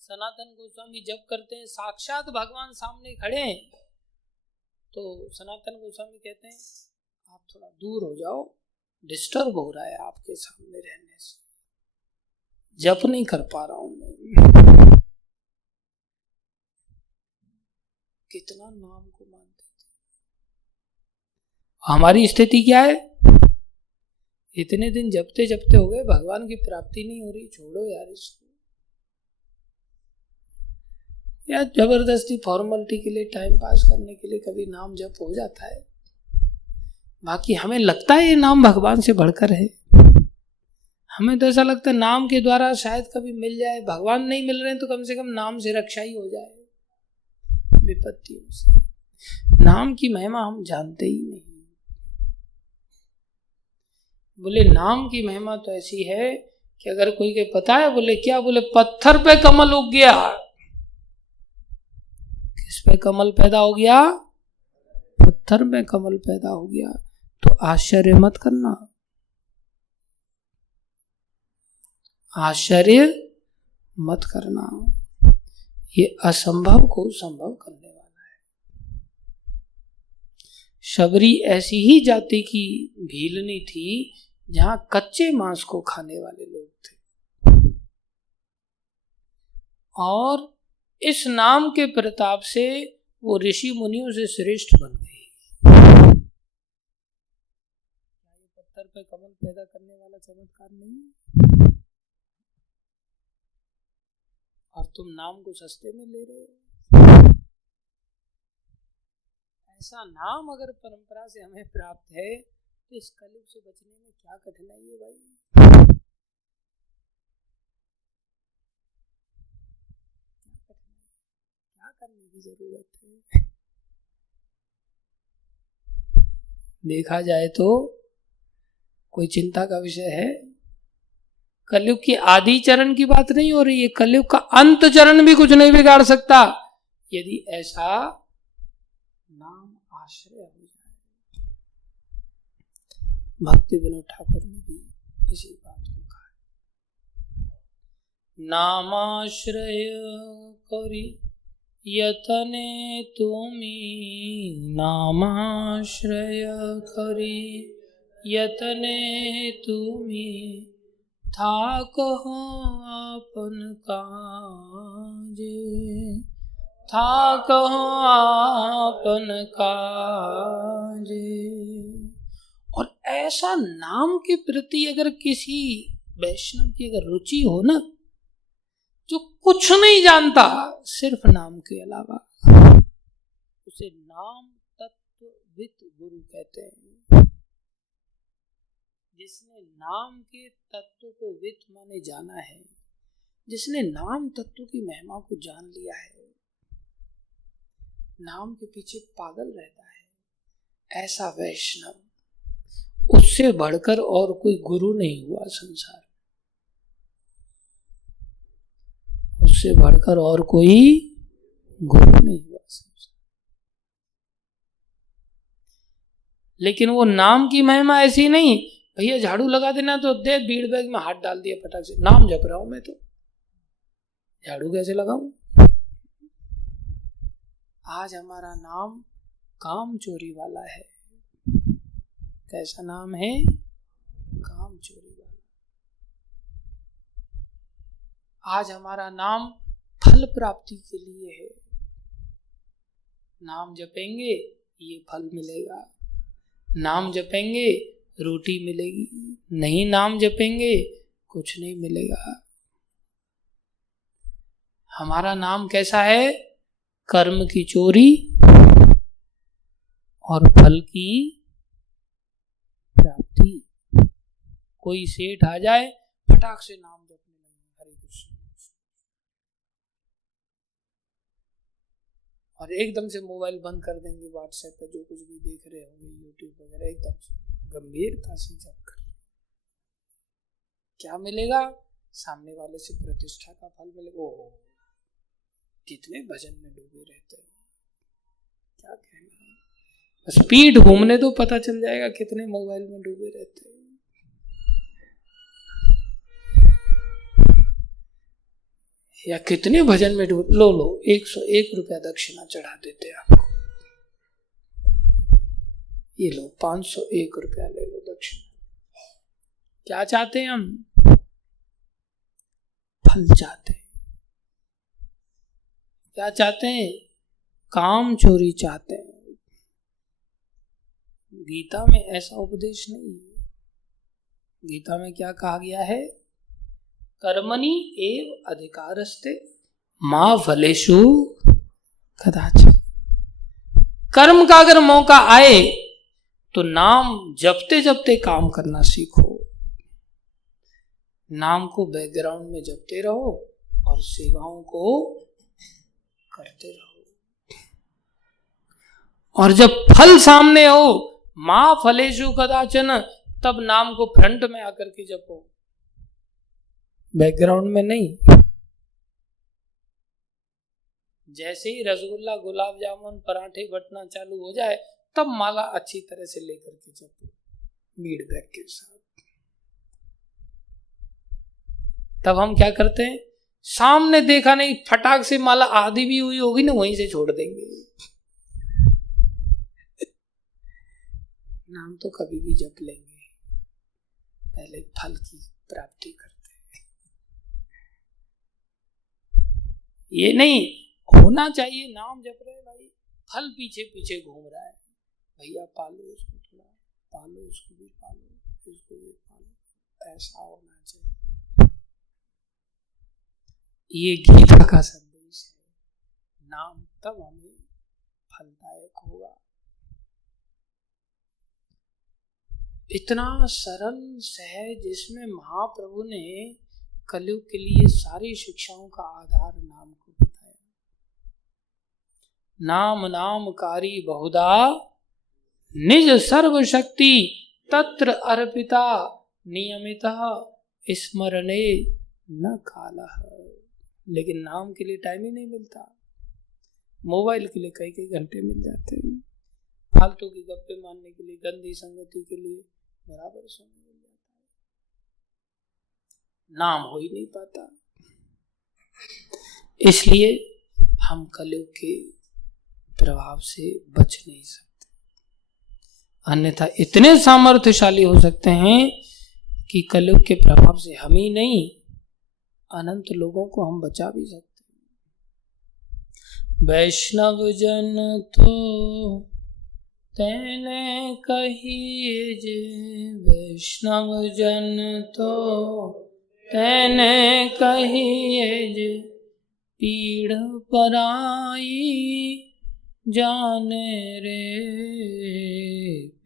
सनातन गोस्वामी जब करते हैं, साक्षात भगवान सामने खड़े हैं, तो सनातन गोस्वामी कहते हैं आप थोड़ा दूर हो जाओ, डिस्टर्ब हो रहा है आपके सामने रहने से, जप नहीं कर पा रहा हूं मैं। कितना नाम को मानते थे। हमारी स्थिति क्या है? इतने दिन जपते जपते हो गए, भगवान की प्राप्ति नहीं हो रही, छोड़ो यार इसको। या जबरदस्ती फॉर्मेलिटी के लिए, टाइम पास करने के लिए कभी नाम जप हो जाता है, बाकी हमें लगता है ये नाम भगवान से बढ़कर है। हमें तो ऐसा लगता है नाम के द्वारा शायद कभी मिल जाए, भगवान नहीं मिल रहे हैं तो कम से कम नाम से रक्षा ही हो जाए विपत्तियों से। नाम की महिमा हम जानते ही नहीं। बोले नाम की महिमा तो ऐसी है कि अगर कोई के पता है, बोले क्या? बोले पत्थर पे कमल उग गया। किस पे कमल पैदा हो गया? पत्थर में कमल पैदा हो गया। तो आश्चर्य मत करना, आश्चर्य मत करना, ये असंभव को संभव करने वाला है। शबरी ऐसी ही जाति की भीलनी थी जहां कच्चे मांस को खाने वाले लोग थे, और इस नाम के प्रताप से वो ऋषि मुनियों से श्रेष्ठ बन गई। ये पत्थर पे कमल पैदा करने वाला चमत्कार नहीं है? और तुम नाम को सस्ते में ले रहे हो। ऐसा नाम अगर परंपरा से हमें प्राप्त है तो इस कलयुग से बचने में क्या कठिनाई है भाई? क्या करने की जरूरत है? देखा जाए तो कोई चिंता का विषय है? कलयुग की आदि चरण की बात नहीं हो रही है, कलयुग का अंत चरण भी कुछ नहीं बिगाड़ सकता यदि ऐसा नाम आश्रय हो जाए। भक्ति विनोद ठाकुर ने भी इसी बात को कहा, नामाश्रय करी यतने तुमी, नामाश्रय करी यतने तुमी, था कहो आपन काजे, था कहो आपन काजे। और ऐसा नाम के प्रति अगर किसी वैष्णव की अगर रुचि हो ना, जो कुछ नहीं जानता सिर्फ नाम के अलावा, उसे नाम तत्वविद गुरु कहते हैं। जिसने नाम के तत्व को विद माने जाना है, जिसने नाम तत्व की महिमा को जान लिया है, नाम के पीछे पागल रहता है, ऐसा वैष्णव, उससे बढ़कर और कोई गुरु नहीं हुआ संसार, उससे बढ़कर और कोई गुरु नहीं हुआ संसार। लेकिन वो नाम की महिमा ऐसी नहीं, भैया झाड़ू लगा देना तो दे, बीड़ बैग में हाथ डाल दिया फटाक से, नाम जप रहा हूं मैं तो झाड़ू कैसे लगाऊं? आज हमारा नाम काम चोरी वाला है। कैसा नाम है? काम चोरी वाला। आज हमारा नाम फल प्राप्ति के लिए है। नाम जपेंगे ये फल मिलेगा, नाम जपेंगे रोटी मिलेगी, नहीं नाम जपेंगे कुछ नहीं मिलेगा। हमारा नाम कैसा है? कर्म की चोरी और फल की प्राप्ति। कोई सेठ आ जाए फटाक से नाम जपने लगे, हरे कृष्ण, और एकदम से मोबाइल बंद कर देंगे, व्हाट्सएप पे जो कुछ भी देख रहे होंगे, यूट्यूब वगैरह, एकदम से गंभीरता से जप कर। क्या मिलेगा? सामने वाले से प्रतिष्ठा का फल मिले। ओहो, कितने भजन में डूबे रहते हैं, क्या कहना। बस पीठ घूमने तो पता चल जाएगा कितने मोबाइल में डूबे रहते हैं। या कितने भजन में डूबे। लो 101 रुपया दक्षिणा चढ़ा देते आपको, ये लो 501 रुपया ले लो दक्षिणा। क्या चाहते हैं हम? फल चाहते हैं। क्या चाहते हैं? काम चोरी चाहते हैं। गीता में ऐसा उपदेश नहीं है। गीता में क्या कहा गया है? कर्मणि एव अधिकारस्ते मा फलेषु कदाचन। कर्म का अगर मौका आए तो नाम जपते जपते काम करना सीखो। नाम को बैकग्राउंड में जपते रहो और सेवाओं को करते रहो। और जब फल सामने हो, मां फलेषु कदाचन, तब नाम को फ्रंट में आकर के जपो, बैकग्राउंड में नहीं। जैसे ही रसगुल्ला, गुलाब जामुन, पराठे बटना चालू हो जाए, तब माला अच्छी तरह से लेकर के जपो, फीडबैक के साथ। तब हम क्या करते हैं? सामने देखा नहीं, फटाक से माला आधी भी हुई होगी ना, वहीं से छोड़ देंगे। नाम तो कभी भी जप लेंगे, पहले फल की प्राप्ति करते हैं। ये नहीं होना चाहिए नाम जप रहे भाई, फल पीछे पीछे घूम रहा है, भैया पालो इसको, थोड़ा पालो इसको भी, पालो इसको भी पालो, ऐसा होना चाहिए। ये गीता का संदेश है। नाम तब हमें फलदायक होगा। इतना सरल सहज, जिसमें महाप्रभु ने कलयुग के लिए सारी शिक्षाओं का आधार नाम को बताया। नाम नामकारी बहुधा निज सर्वशक्ति तत्र अर्पिता नियमितः स्मरणे न कालः। लेकिन नाम के लिए टाइम ही नहीं मिलता। मोबाइल के लिए कई कई घंटे मिल जाते हैं, फालतू की गप्पे मारने के लिए, गंदी संगति के लिए बराबर समय मिल जाता है, नाम हो ही नहीं पाता। इसलिए हम कलयुग के प्रभाव से बच नहीं सकते, अन्यथा इतने सामर्थ्यशाली हो सकते हैं कि कलयुग के प्रभाव से हम ही नहीं, अनंत लोगों को हम बचा भी सकते हैं। वैष्णव जन तो तेने कहिए जे, वैष्णव जन तो तेने कहिए जे, पीड़ पराई जाने रे,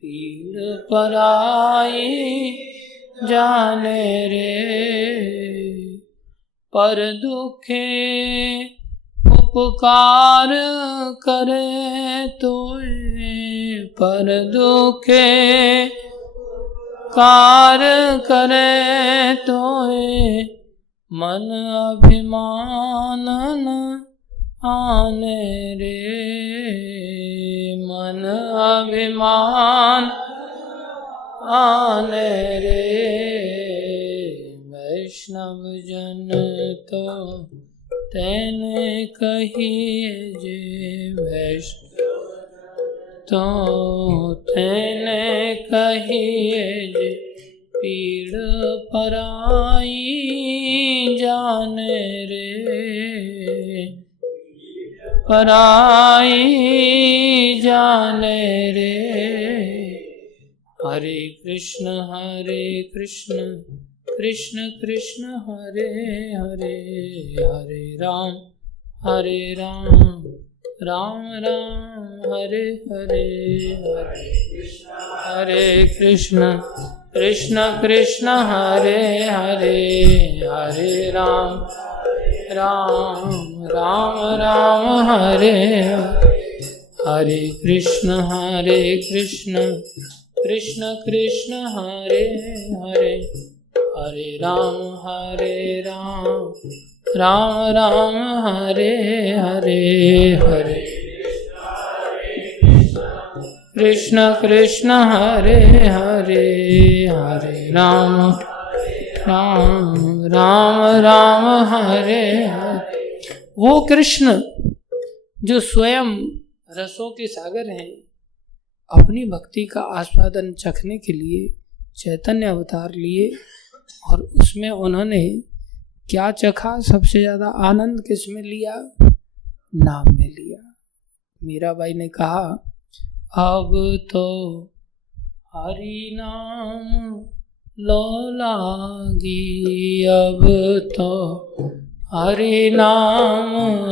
पीड़ पराई जाने रे। पर दुखे उपकार करे तोए, पर दुखे उपकार करे तोए, मन अभिमान न आने रे, मन अभिमान आने रे। वैष्णव जन तो तेने कहिए जे, वैष्णव तो तेने कहिए जे, पीड़ पराई जाने रे, पराई जाने रे। हरे कृष्ण कृष्ण कृष्ण हरे हरे, हरे राम राम राम हरे हरे, हरे कृष्ण कृष्ण हरे हरे, हरे राम राम हरे हरे, हरे कृष्ण कृष्ण कृष्ण हरे हरे, हरे राम राम राम हरे हरे, हरे कृष्ण कृष्ण हरे हरे, हरे राम राम राम राम हरे हरे। वो कृष्ण जो स्वयं रसों के सागर हैं, अपनी भक्ति का आस्वादन चखने के लिए चैतन्य अवतार लिए, और उसमें उन्होंने क्या चखा? सबसे ज्यादा आनंद किस में लिया? नाम में लिया। मीराबाई ने कहा, अब तो हरि नाम लो लागी, अब तो हरि नाम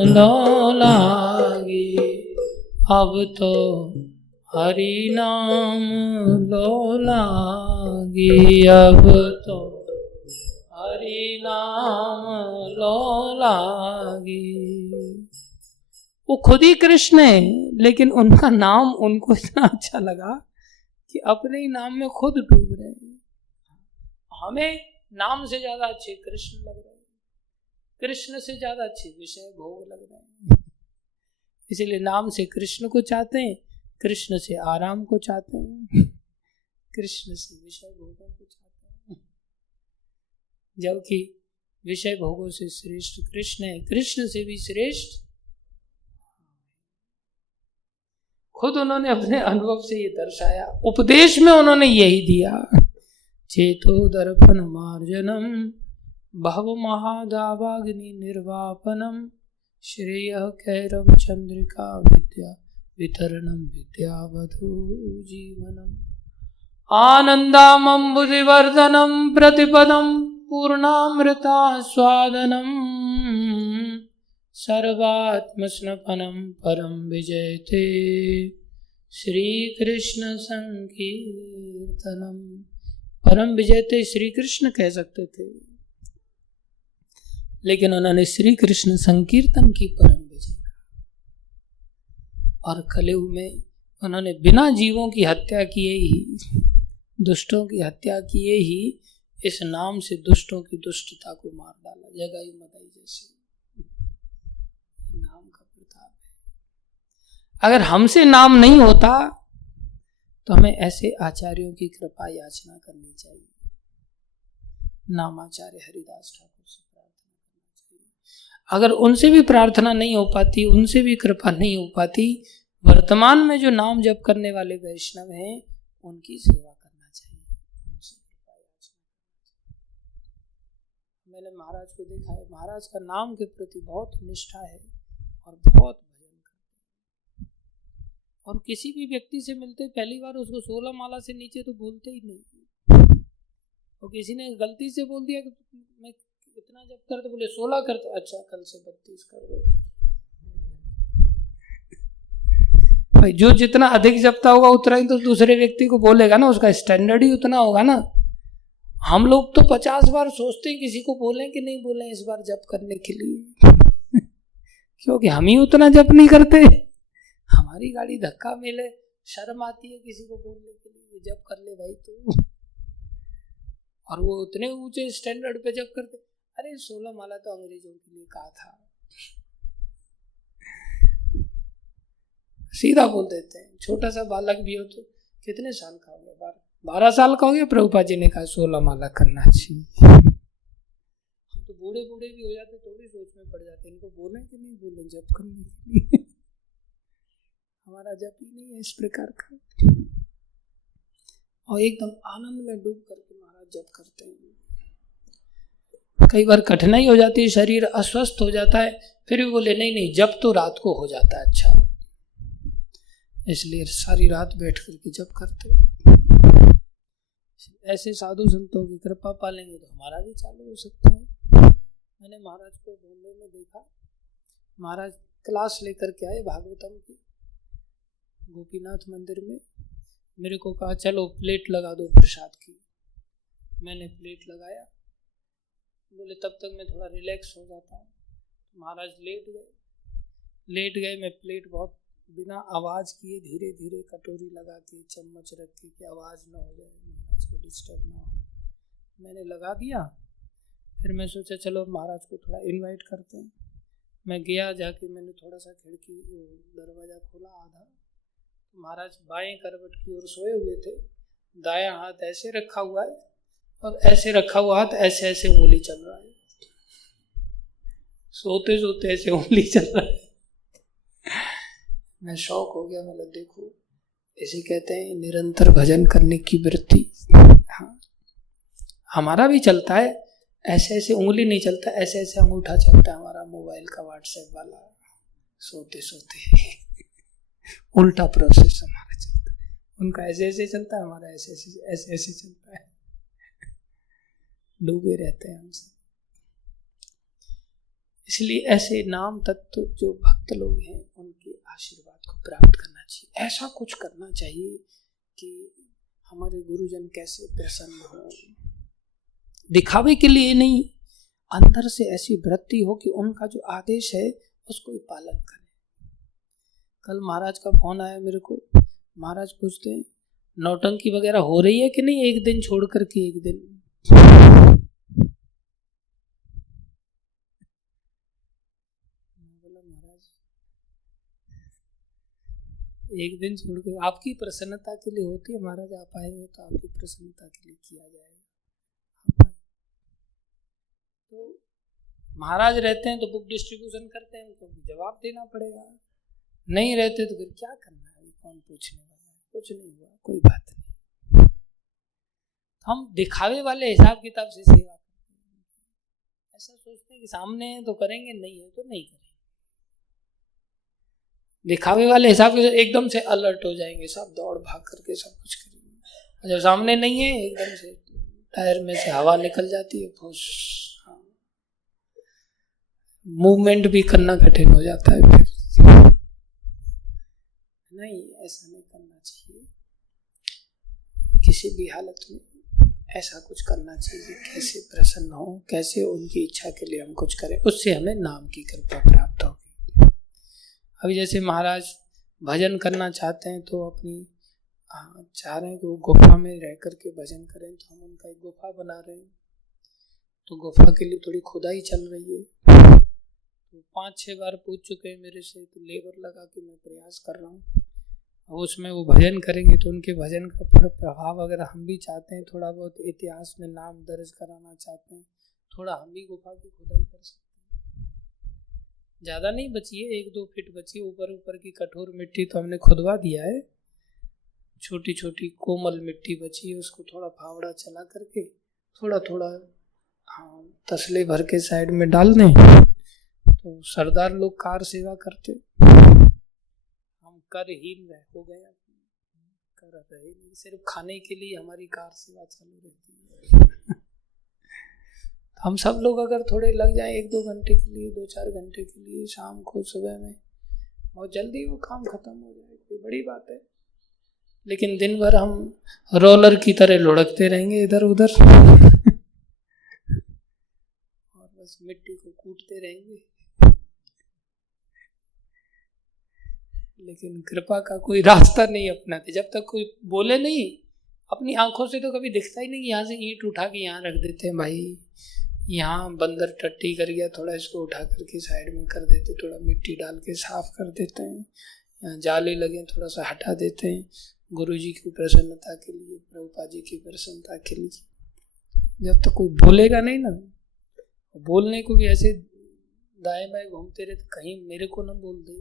लो लागी, अब तो हरि नाम लो लागी, अब तो हरि नाम लो लागी। वो खुद ही कृष्ण है, लेकिन उनका नाम उनको इतना अच्छा लगा कि अपने ही नाम में खुद डूब रहे हैं। हमें नाम से ज्यादा अच्छे कृष्ण लग रहे हैं, कृष्ण से ज्यादा अच्छे विषय भोग लग रहे हैं, इसलिए नाम से कृष्ण को चाहते हैं, कृष्ण से आराम को चाहते हैं, कृष्ण से विषय भोगों को चाहते हैं, जबकि विषय भोगों से श्रेष्ठ कृष्ण है, कृष्ण से भी श्रेष्ठ। खुद उन्होंने अपने अनुभव से ये दर्शाया, उपदेश में उन्होंने यही दिया, चेतो दर्पण मार्जनम भव महादावाग्नि निर्वापनम श्रेय कैरव चंद्रिका विद्या वितरणम विद्यावधू जीवनम आनंदामं बुद्धिवर्धनम प्रतिपदम पूर्णामृता स्वादनम सर्वात्मस्नपनम परम विजयते श्री कृष्ण संकीर्तनम। परम विजयते श्री कृष्ण कह सकते थे, लेकिन उन्होंने श्री कृष्ण संकीर्तन की परम विजय कहा। और कलयुग में उन्होंने बिना जीवों की हत्या किए ही, दुष्टों की हत्या किए ही इस नाम से दुष्टों की दुष्टता को मार डाला, जगाई मदाई जैसे। नाम का प्रताप है। अगर हमसे नाम नहीं होता तो हमें ऐसे आचार्यों की कृपा याचना करनी चाहिए, नामाचार्य हरिदास ठाकुर से प्रार्थना करनी चाहिए। अगर उनसे भी प्रार्थना नहीं हो पाती, उनसे भी कृपा नहीं हो पाती, वर्तमान में जो नाम जप करने वाले वैष्णव हैं उनकी सेवा करना चाहिए, उनसे कृपा याचना करना चाहिए। मैंने महाराज को देखा है, महाराज का नाम के प्रति बहुत निष्ठा है और बहुत भजन करते हैं, और किसी भी व्यक्ति से मिलते पहली बार उसको 16 माला से नीचे तो बोलते ही नहीं। और किसी ने गलती से बोल दिया कि मैं इतना जप कर, तो बोले 16 कर, तो अच्छा कल से 32 कर दो। भाई जो जितना अधिक जपता होगा उतना ही तो दूसरे व्यक्ति को बोलेगा ना, उसका स्टैंडर्ड ही उतना होगा ना। हम लोग तो 50 बार सोचते हैं किसी को बोलें कि नहीं बोलें इस बार जप करने के लिए, क्योंकि हम ही उतना जप नहीं करते। हमारी गाड़ी धक्का मिले, शर्म आती है किसी को बोलने के लिए, जप कर ले भाई तू। और वो उतने ऊंचे स्टैंडर्ड पे जप करते, अरे 16 माला तो अंग्रेजों के लिए कहा था, सीधा बोल देते हैं। छोटा सा बालक भी हो तो कितने साल का हो गया, 12 साल का हो गया, प्रभुपाद जी ने कहा 16 माला करना चाहिए। हम तो बूढ़े बूढ़े भी हो जाते तो भी सोच में पड़ जाते, इनको बोले कि नहीं बोले जप करने के लिए। हमारा जप ही नहीं है इस प्रकार का, और एकदम आनंद में डूब करके महाराज जप करते हैं। कई बार कठिनाई हो जाती है, शरीर अस्वस्थ हो जाता है, फिर भी बोले नहीं नहीं जप तो रात को हो जाता है अच्छा, इसलिए सारी रात बैठ करके जप करते हैं। ऐसे साधु संतों की कृपा पालेंगे तो हमारा भी चालू हो सकता है। मैंने महाराज को बॉम्बे में देखा, महाराज क्लास लेकर के आए भागवतम की गोपीनाथ मंदिर में। मेरे को कहा चलो प्लेट लगा दो प्रसाद की। मैंने प्लेट लगाया, बोले तब तक मैं थोड़ा रिलैक्स हो जाता हूँ। महाराज लेट गए। मैं प्लेट बहुत बिना आवाज़ किए धीरे धीरे कटोरी लगा के चम्मच रख के कि आवाज़ ना हो जाए, महाराज को डिस्टर्ब ना हो, मैंने लगा दिया। फिर मैं सोचा चलो महाराज को थोड़ा इनवाइट करते हैं। मैं गया, जाके मैंने थोड़ा सा खिड़की दरवाज़ा खोला आधा, तो महाराज बाएं करवट की ओर सोए हुए थे। दायां हाथ ऐसे रखा हुआ है और ऐसे रखा हुआ हाथ ऐसे ऐसे उंगली चल रहा है, सोते सोते ऐसे उंगली चल रहा है। मैं शौक हो गया, मतलब देखो ऐसे कहते हैं निरंतर भजन करने की वृत्ति। हाँ, हमारा भी चलता है, ऐसे ऐसे उंगली नहीं चलता, ऐसे ऐसे अंगूठा चलता है हमारा मोबाइल का व्हाट्सएप वाला, सोते सोते उल्टा प्रोसेस हमारा चलता है। उनका ऐसे ऐसे चलता है, हमारा ऐसे ऐसे ऐसे चलता है। डूबे रहते हैं हम सब। इसलिए ऐसे नाम तत्व जो भक्त लोग हैं उनके आशीर्वाद को प्राप्त करना चाहिए। ऐसा कुछ करना चाहिए कि हमारे गुरुजन कैसे प्रसन्न हो, दिखावे के लिए नहीं, अंदर से ऐसी वृत्ति हो कि उनका जो आदेश है उसको ही पालन करें। कल महाराज का फोन आया मेरे को, महाराज पूछते हैं नौटंकी वगैरह हो रही है कि नहीं, एक दिन छोड़ कर के एक दिन। एक दिन छोड़ के आपकी प्रसन्नता के लिए होती है महाराज, आप आएंगे तो आपकी प्रसन्नता के लिए किया जाएगा। तो महाराज रहते हैं तो बुक डिस्ट्रीब्यूशन करते हैं, उनको जवाब देना पड़ेगा। नहीं रहते तो फिर क्या करना है, कौन पूछने वाला है, कुछ नहीं हुआ, कोई बात नहीं। हम दिखावे वाले हिसाब किताब से सेवा करते हैं, ऐसा सोचते हैं कि सामने है तो करेंगे, नहीं है तो नहीं करेंगे। दिखावे वाले हिसाब से एकदम से अलर्ट हो जाएंगे, सब दौड़ भाग करके सब कुछ करेंगे। जब सामने नहीं है एकदम से टायर में से हवा निकल जाती है, फुस, हाँ, मूवमेंट भी करना कठिन हो जाता है। फिर नहीं, ऐसा नहीं करना चाहिए। किसी भी हालत में ऐसा कुछ करना चाहिए, कैसे प्रसन्न हो, कैसे उनकी इच्छा के लिए हम कुछ करें, उससे हमें नाम की कृपा प्राप्त होगी। अभी जैसे महाराज भजन करना चाहते हैं तो अपनी चाह रहे हैं कि वो गुफा में रह करके भजन करें, तो हम उनका एक गुफा बना रहे हैं। तो गुफा के लिए थोड़ी खुदाई चल रही है, तो 5-6 बार पूछ चुके हैं मेरे से, तो लेबर लगा के मैं प्रयास कर रहा हूँ। और उसमें वो भजन करेंगे तो उनके भजन का प्रभाव अगर हम भी चाहते हैं, थोड़ा बहुत इतिहास में नाम दर्ज कराना चाहते हैं, थोड़ा हम भी गुफा की खुदाई कर सकते हैं। ज़्यादा नहीं बची है, 1-2 फीट बची, ऊपर ऊपर की कठोर मिट्टी तो हमने खुदवा दिया है, छोटी छोटी कोमल मिट्टी बची है, उसको थोड़ा फावड़ा चला करके थोड़ा थोड़ा हाँ तसले भर के साइड में डाल दें तो सरदार लोग कार सेवा करते, हम करहीन हो गए, कर रहे नहीं, सिर्फ खाने के लिए हमारी कार सेवा चालू रहती है। हम सब लोग अगर थोड़े लग जाए 1-2 घंटे के लिए, 2-4 घंटे के लिए, शाम को सुबह में, बहुत जल्दी वो काम खत्म हो जाए, कोई बड़ी बात है। लेकिन दिन भर हम रोलर की तरह लुढ़कते रहेंगे इधर उधर और बस मिट्टी को कूटते रहेंगे, लेकिन कृपा का कोई रास्ता नहीं अपनाते। जब तक कोई बोले नहीं, अपनी आंखों से तो कभी दिखता ही नहीं कि यहाँ से ईंट उठा के यहाँ रख देते हैं, भाई यहाँ बंदर टट्टी कर गया, थोड़ा इसको उठा करके साइड में कर देते, थोड़ा मिट्टी डाल के साफ कर देते हैं, यहाँ जाले लगे थोड़ा सा हटा देते हैं, गुरुजी की प्रसन्नता के लिए, प्रभुपाद जी की प्रसन्नता के लिए। जब तक कोई बोलेगा नहीं ना, बोलने को भी ऐसे दाएं बाएं घूमते रहते, कहीं मेरे को ना बोल दे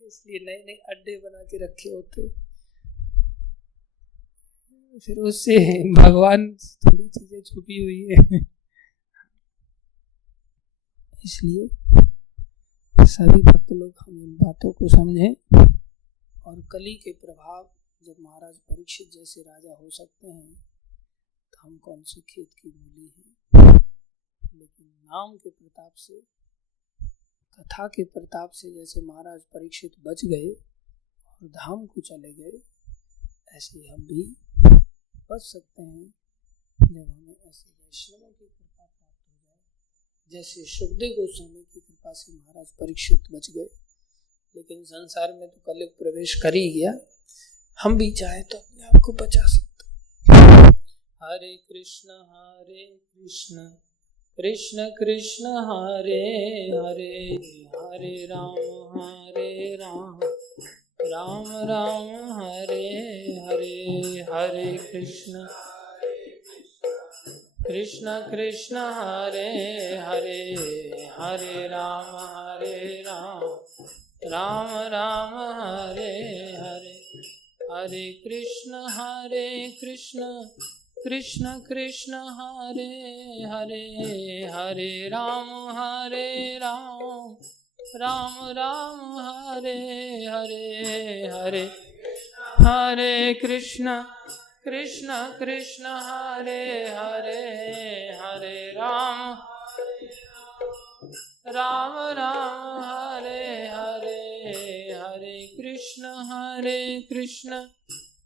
इसलिए नए नए अड्डे बना के रखे होते, फिर उससे भगवान थोड़ी चीजें छुपी हुई है। इसलिए सभी भक्त लोग हम इन बातों को समझें। और कली के प्रभाव, जब महाराज परीक्षित जैसे राजा हो सकते हैं तो हम कौन से खेत की मूली हैं। लेकिन नाम के प्रताप से, कथा के प्रताप से जैसे महाराज परीक्षित बच गए और धाम को चले गए, ऐसे हम भी बच सकते हैं जब हमें ऐसे वैष्णवों की कृपा प्राप्त हो जाए। जैसे सुखदेव गोस्वामी की कृपा से महाराज परीक्षित बच गए, लेकिन संसार में तो कलयुग प्रवेश कर ही गया, हम भी चाहे तो अपने आप को बचा सकते हैं। हरे कृष्ण कृष्ण कृष्ण हरे हरे, हरे राम राम राम हरे हरे, हरे कृष्ण कृष्ण हरे हरे, हरे राम राम राम हरे हरे, हरे कृष्ण कृष्ण कृष्ण हरे हरे, हरे राम राम राम हरे हरे, हरे हरे कृष्ण कृष्ण हरे हरे, हरे राम राम हरे हरे, हरे कृष्ण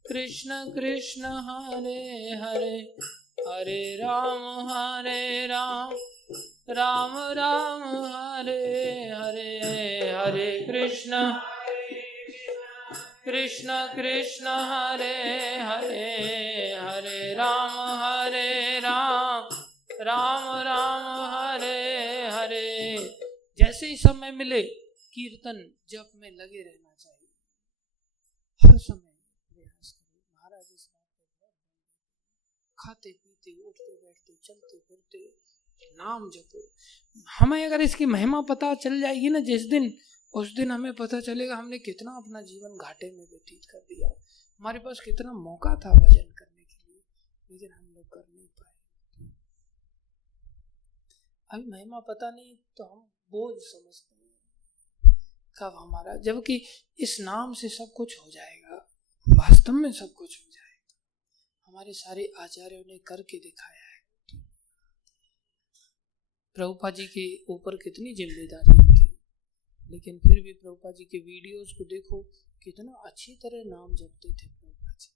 कृष्ण कृष्ण हरे हरे, हरे राम राम हरे हरे, हरे कृष्ण कृष्ण हरे हरे, हरे राम राम हरे हरे। जैसे ही समय मिले कीर्तन जप में लगे रहना चाहिए, हर समय प्रयास करें। महाराज इस बात पर खाते पीते उठते बैठते चलते फिरते नाम जपो। हमें अगर इसकी महिमा पता चल जाएगी ना जिस दिन, उस दिन हमें पता चलेगा हमने कितना अपना जीवन घाटे में व्यतीत कर दिया। हमारे पास कितना मौका था भजन करने के लिए, लेकिन हम लोग कर नहीं पाए। अभी महिमा पता नहीं तो हम बोझ समझते हैं कब हमारा, जबकि इस नाम से सब कुछ हो जाएगा, वास्तव में सब कुछ हो जाएगा। हमारे सारे आचार्यों ने करके दिखाया है। प्रभुपाद जी के ऊपर कितनी जिम्मेदारियां थी, लेकिन फिर भी प्रभुपाद जी के वीडियोस को देखो, कितना अच्छी तरह नाम जपते थे प्रभुपाद जी।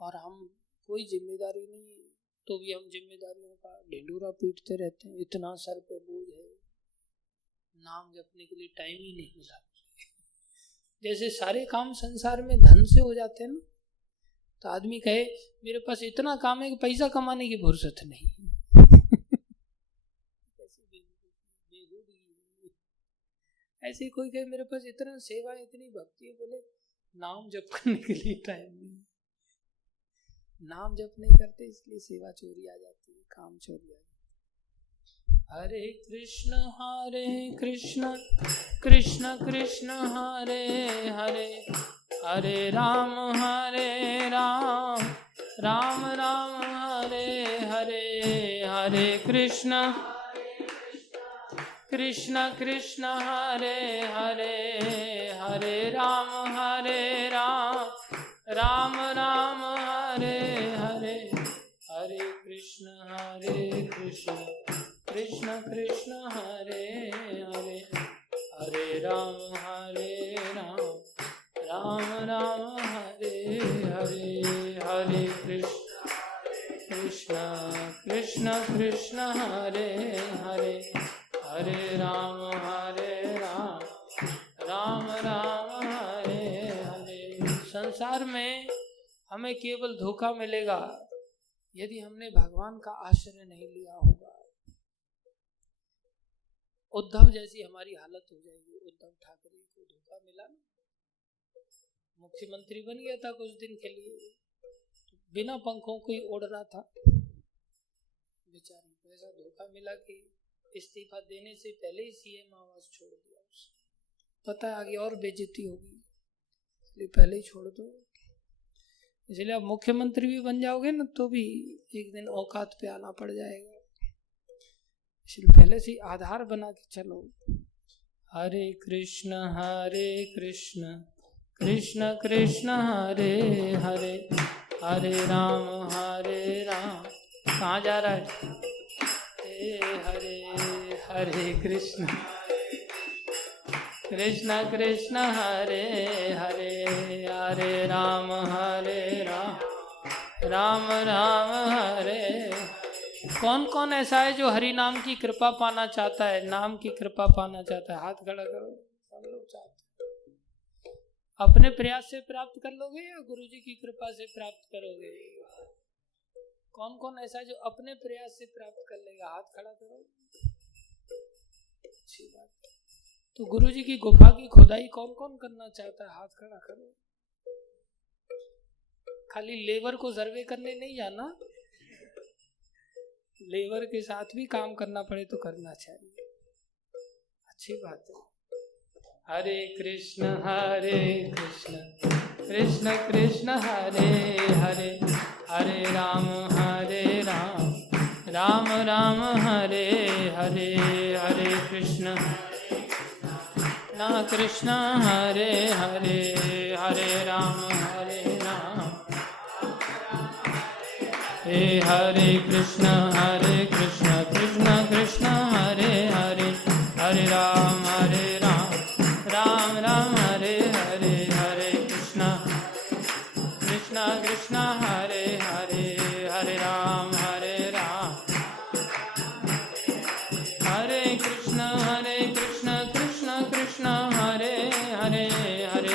और हम कोई जिम्मेदारी नहीं तो भी हम जिम्मेदारियों का ढिंडोरा पीटते रहते हैं। इतना सर पे बोझ है, नाम जपने के लिए टाइम ही नहीं मिला। जैसे सारे काम संसार में धन से हो जाते हैं ना, तो आदमी कहे मेरे पास इतना काम है कि पैसा कमाने की फुर्सत नहीं। ऐसे कोई कहे मेरे पास इतना सेवा है, इतनी भक्ति है, बोले नाम जप करने के लिए टाइम नहीं। नाम जप नहीं करते इसलिए सेवा चोरी आ जाती है, काम चोरी आ जाती है। हरे कृष्ण कृष्ण कृष्ण हरे हरे, हरे राम राम राम हरे हरे, हरे कृष्ण कृष्ण हरे हरे, हरे राम राम राम हरे हरे, हरे कृष्ण कृष्ण कृष्ण हरे हरे, हरे राम राम राम हरे हरे, हरे कृष्ण कृष्ण हरे हरे, हरे राम राम राम हरे हरे। संसार में हमें केवल धोखा मिलेगा यदि हमने भगवान का आश्रय नहीं लिया होगा। उद्धव जैसी हमारी हालत हो जाएगी। उद्धव ठाकरे को धोखा मिला, मुख्यमंत्री बन गया था कुछ दिन के लिए, तो बिना पंखों को ही उड़ रहा था। बेचारे को ऐसा धोखा मिला कि इस्तीफा देने से पहले ही सीएम आवास छोड़ दिया। पता है आगे और बेइज्जती होगी, इसलिए पहले ही छोड़ दो। इसलिए आप मुख्यमंत्री भी बन जाओगे ना तो भी एक दिन औकात पे आना पड़ जाएगा, इसलिए पहले से आधार बना के चलो। हरे कृष्ण कृष्ण कृष्ण हरे हरे, हरे राम कहाँ जा रहा है? हरे हरे कृष्ण कृष्ण हरे हरे, हरे राम राम राम हरे। कौन कौन ऐसा है जो हरि नाम की कृपा पाना चाहता है, नाम की कृपा पाना चाहता है? हाथ खड़ा करो। सब लोग चाहते हैं। अपने प्रयास से प्राप्त कर लोगे या गुरुजी की कृपा से प्राप्त करोगे? कौन कौन ऐसा जो अपने प्रयास से प्राप्त कर लेगा? हाथ खड़ा करो। अच्छी बात। तो गुरुजी की गुफा की खुदाई कौन कौन करना चाहता है? हाथ खड़ा करो। खाली लेबर को सर्वे करने नहीं जाना, लेबर के साथ भी काम करना पड़े तो करना चाहिए। अच्छी बात है। हरे कृष्ण कृष्ण कृष्ण हरे हरे, हरे राम राम राम हरे हरे, हरे कृष्ण कृष्ण हरे हरे, हरे राम हरे कृष्ण कृष्ण कृष्ण हरे हरे, हरे राम राम राम हरे हरे, हरे कृष्ण कृष्ण हरे हरे, हरे राम हरे कृष्ण कृष्ण कृष्ण हरे हरे, हरे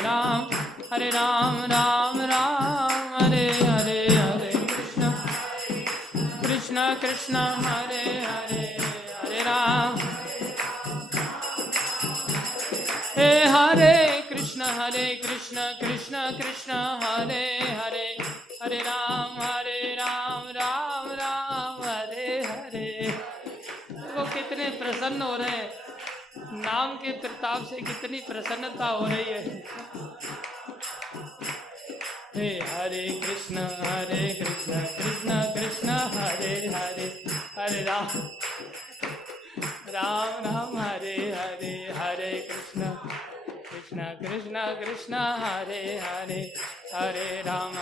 राम राम राम हरे हरे, हरे कृष्ण कृष्ण हरे हरे, हरे राम हरे कृष्ण कृष्ण कृष्ण हरे हरे, हरे राम राम राम हरे हरे। वो कितने प्रसन्न हो रहे हैं, नाम के प्रताप से कितनी प्रसन्नता हो रही है। हरे कृष्ण कृष्ण कृष्ण हरे हरे, हरे राम राम हरे हरे, हरे कृष्ण कृष्ण हरे हरे, हरे राम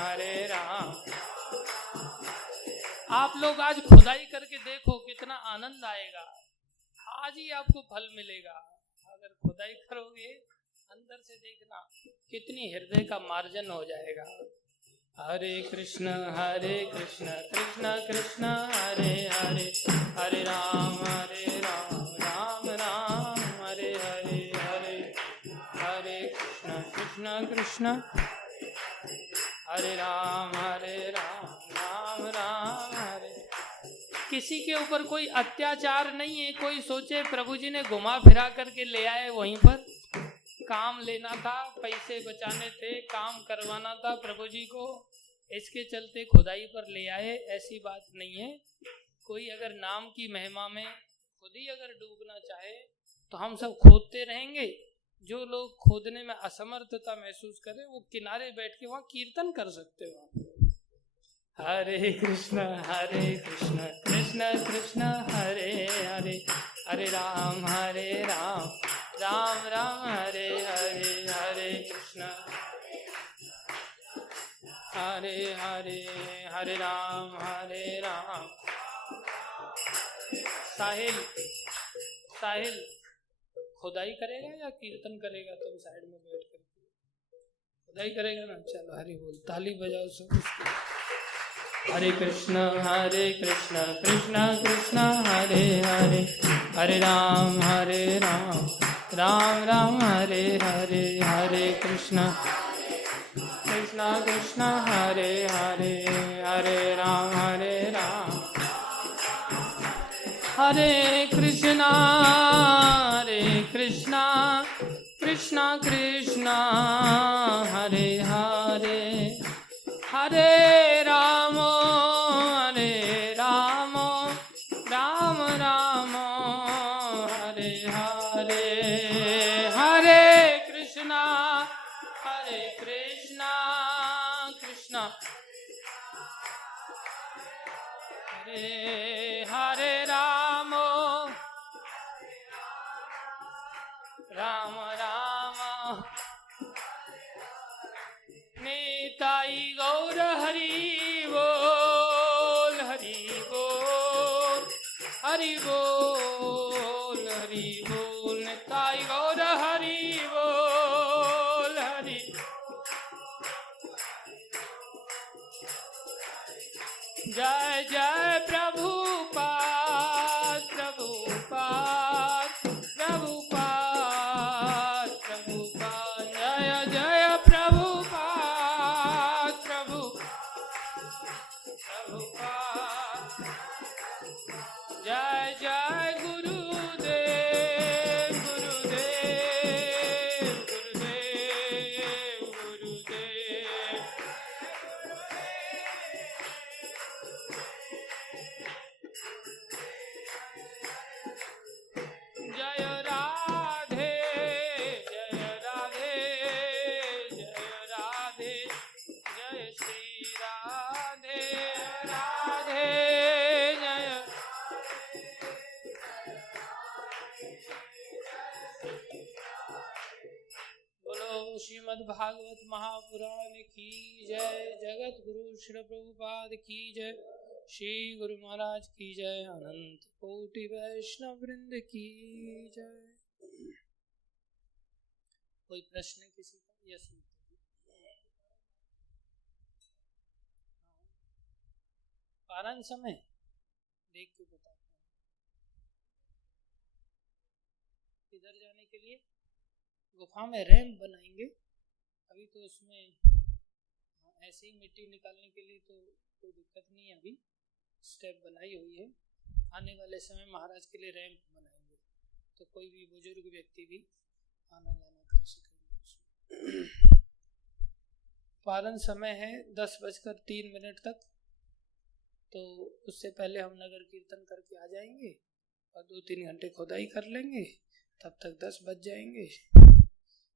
आप लोग आज खुदाई करके देखो कितना आनंद आएगा। आज ही आपको फल मिलेगा। अगर खुदाई करोगे अंदर से देखना कितनी हृदय का मार्जन हो जाएगा। हरे कृष्ण कृष्ण कृष्ण हरे हरे, हरे राम राम राम हरे हरे, हरे कृष्ण कृष्ण हरे राम राम राम हरे। किसी के ऊपर कोई अत्याचार नहीं है। कोई सोचे प्रभु जी ने घुमा फिरा करके ले आए, वहीं पर काम लेना था, पैसे बचाने थे, काम करवाना था प्रभु जी को, इसके चलते खुदाई पर ले आए, ऐसी बात नहीं है। कोई अगर नाम की महिमा में खुद ही अगर डूबना चाहे तो हम सब खोदते रहेंगे। जो लोग खोदने में असमर्थता महसूस करें वो किनारे बैठ के वहाँ कीर्तन कर सकते हो। हरे कृष्ण कृष्ण कृष्ण हरे हरे, हरे राम राम राम हरे हरे, हरे कृष्ण हरे हरे, हरे राम साहिल खुदाई करेगा या कीर्तन करेगा? तुम साइड में बैठ कर खुदाई करेगा ना? चलो हरि बोल, ताली बजाओ सब। हरे कृष्ण कृष्ण कृष्ण हरे हरे, हरे राम राम राम हरे हरे, हरे कृष्ण कृष्ण हरे हरे, हरे राम हरे कृष्णा कृष्णा कृष्णा हरे हरे, हरे राम राम राम हरे हरे, हरे कृष्णा कृष्णा हरे हरे, राम राम निताई गौर हरि बोल, हरि बोल, हरि बोल, हरि बोल, निताई गौर हरि बोल, हरि। जय जय प्रभुपाद प्रभुपाद प्रभुपाद प्रभुपाद, जय जय प्रभुपाद भागवत महापुराण की जय। जगत गुरु श्री प्रभुपाद की जय। श्री गुरु महाराज की जय। अनंत कोटि वैष्णव वृंद की जय। कोई प्रश्न किसी का? यस, पारण समय देख के बताते हैं। इधर जाने के लिए गुफा में रैंप बनाएंगे। अभी तो उसमें ऐसे ही मिट्टी निकालने के लिए तो कोई दिक्कत नहीं है, अभी स्टेप बनाई हुई है। आने वाले समय महाराज के लिए रैंप बनाएंगे तो कोई भी बुजुर्ग व्यक्ति भी आना जाना कर सकेंगे। पारण समय है 10:03 तक, तो उससे पहले हम नगर कीर्तन करके आ जाएंगे और 2-3 घंटे खुदाई कर लेंगे, तब तक 10 बज जाएंगे।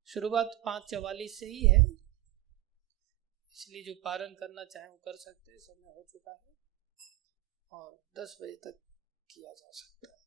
शुरुआत 5:44 से ही है, इसलिए जो पारण करना चाहे वो कर सकते हैं। समय हो चुका है और 10 बजे तक किया जा सकता है।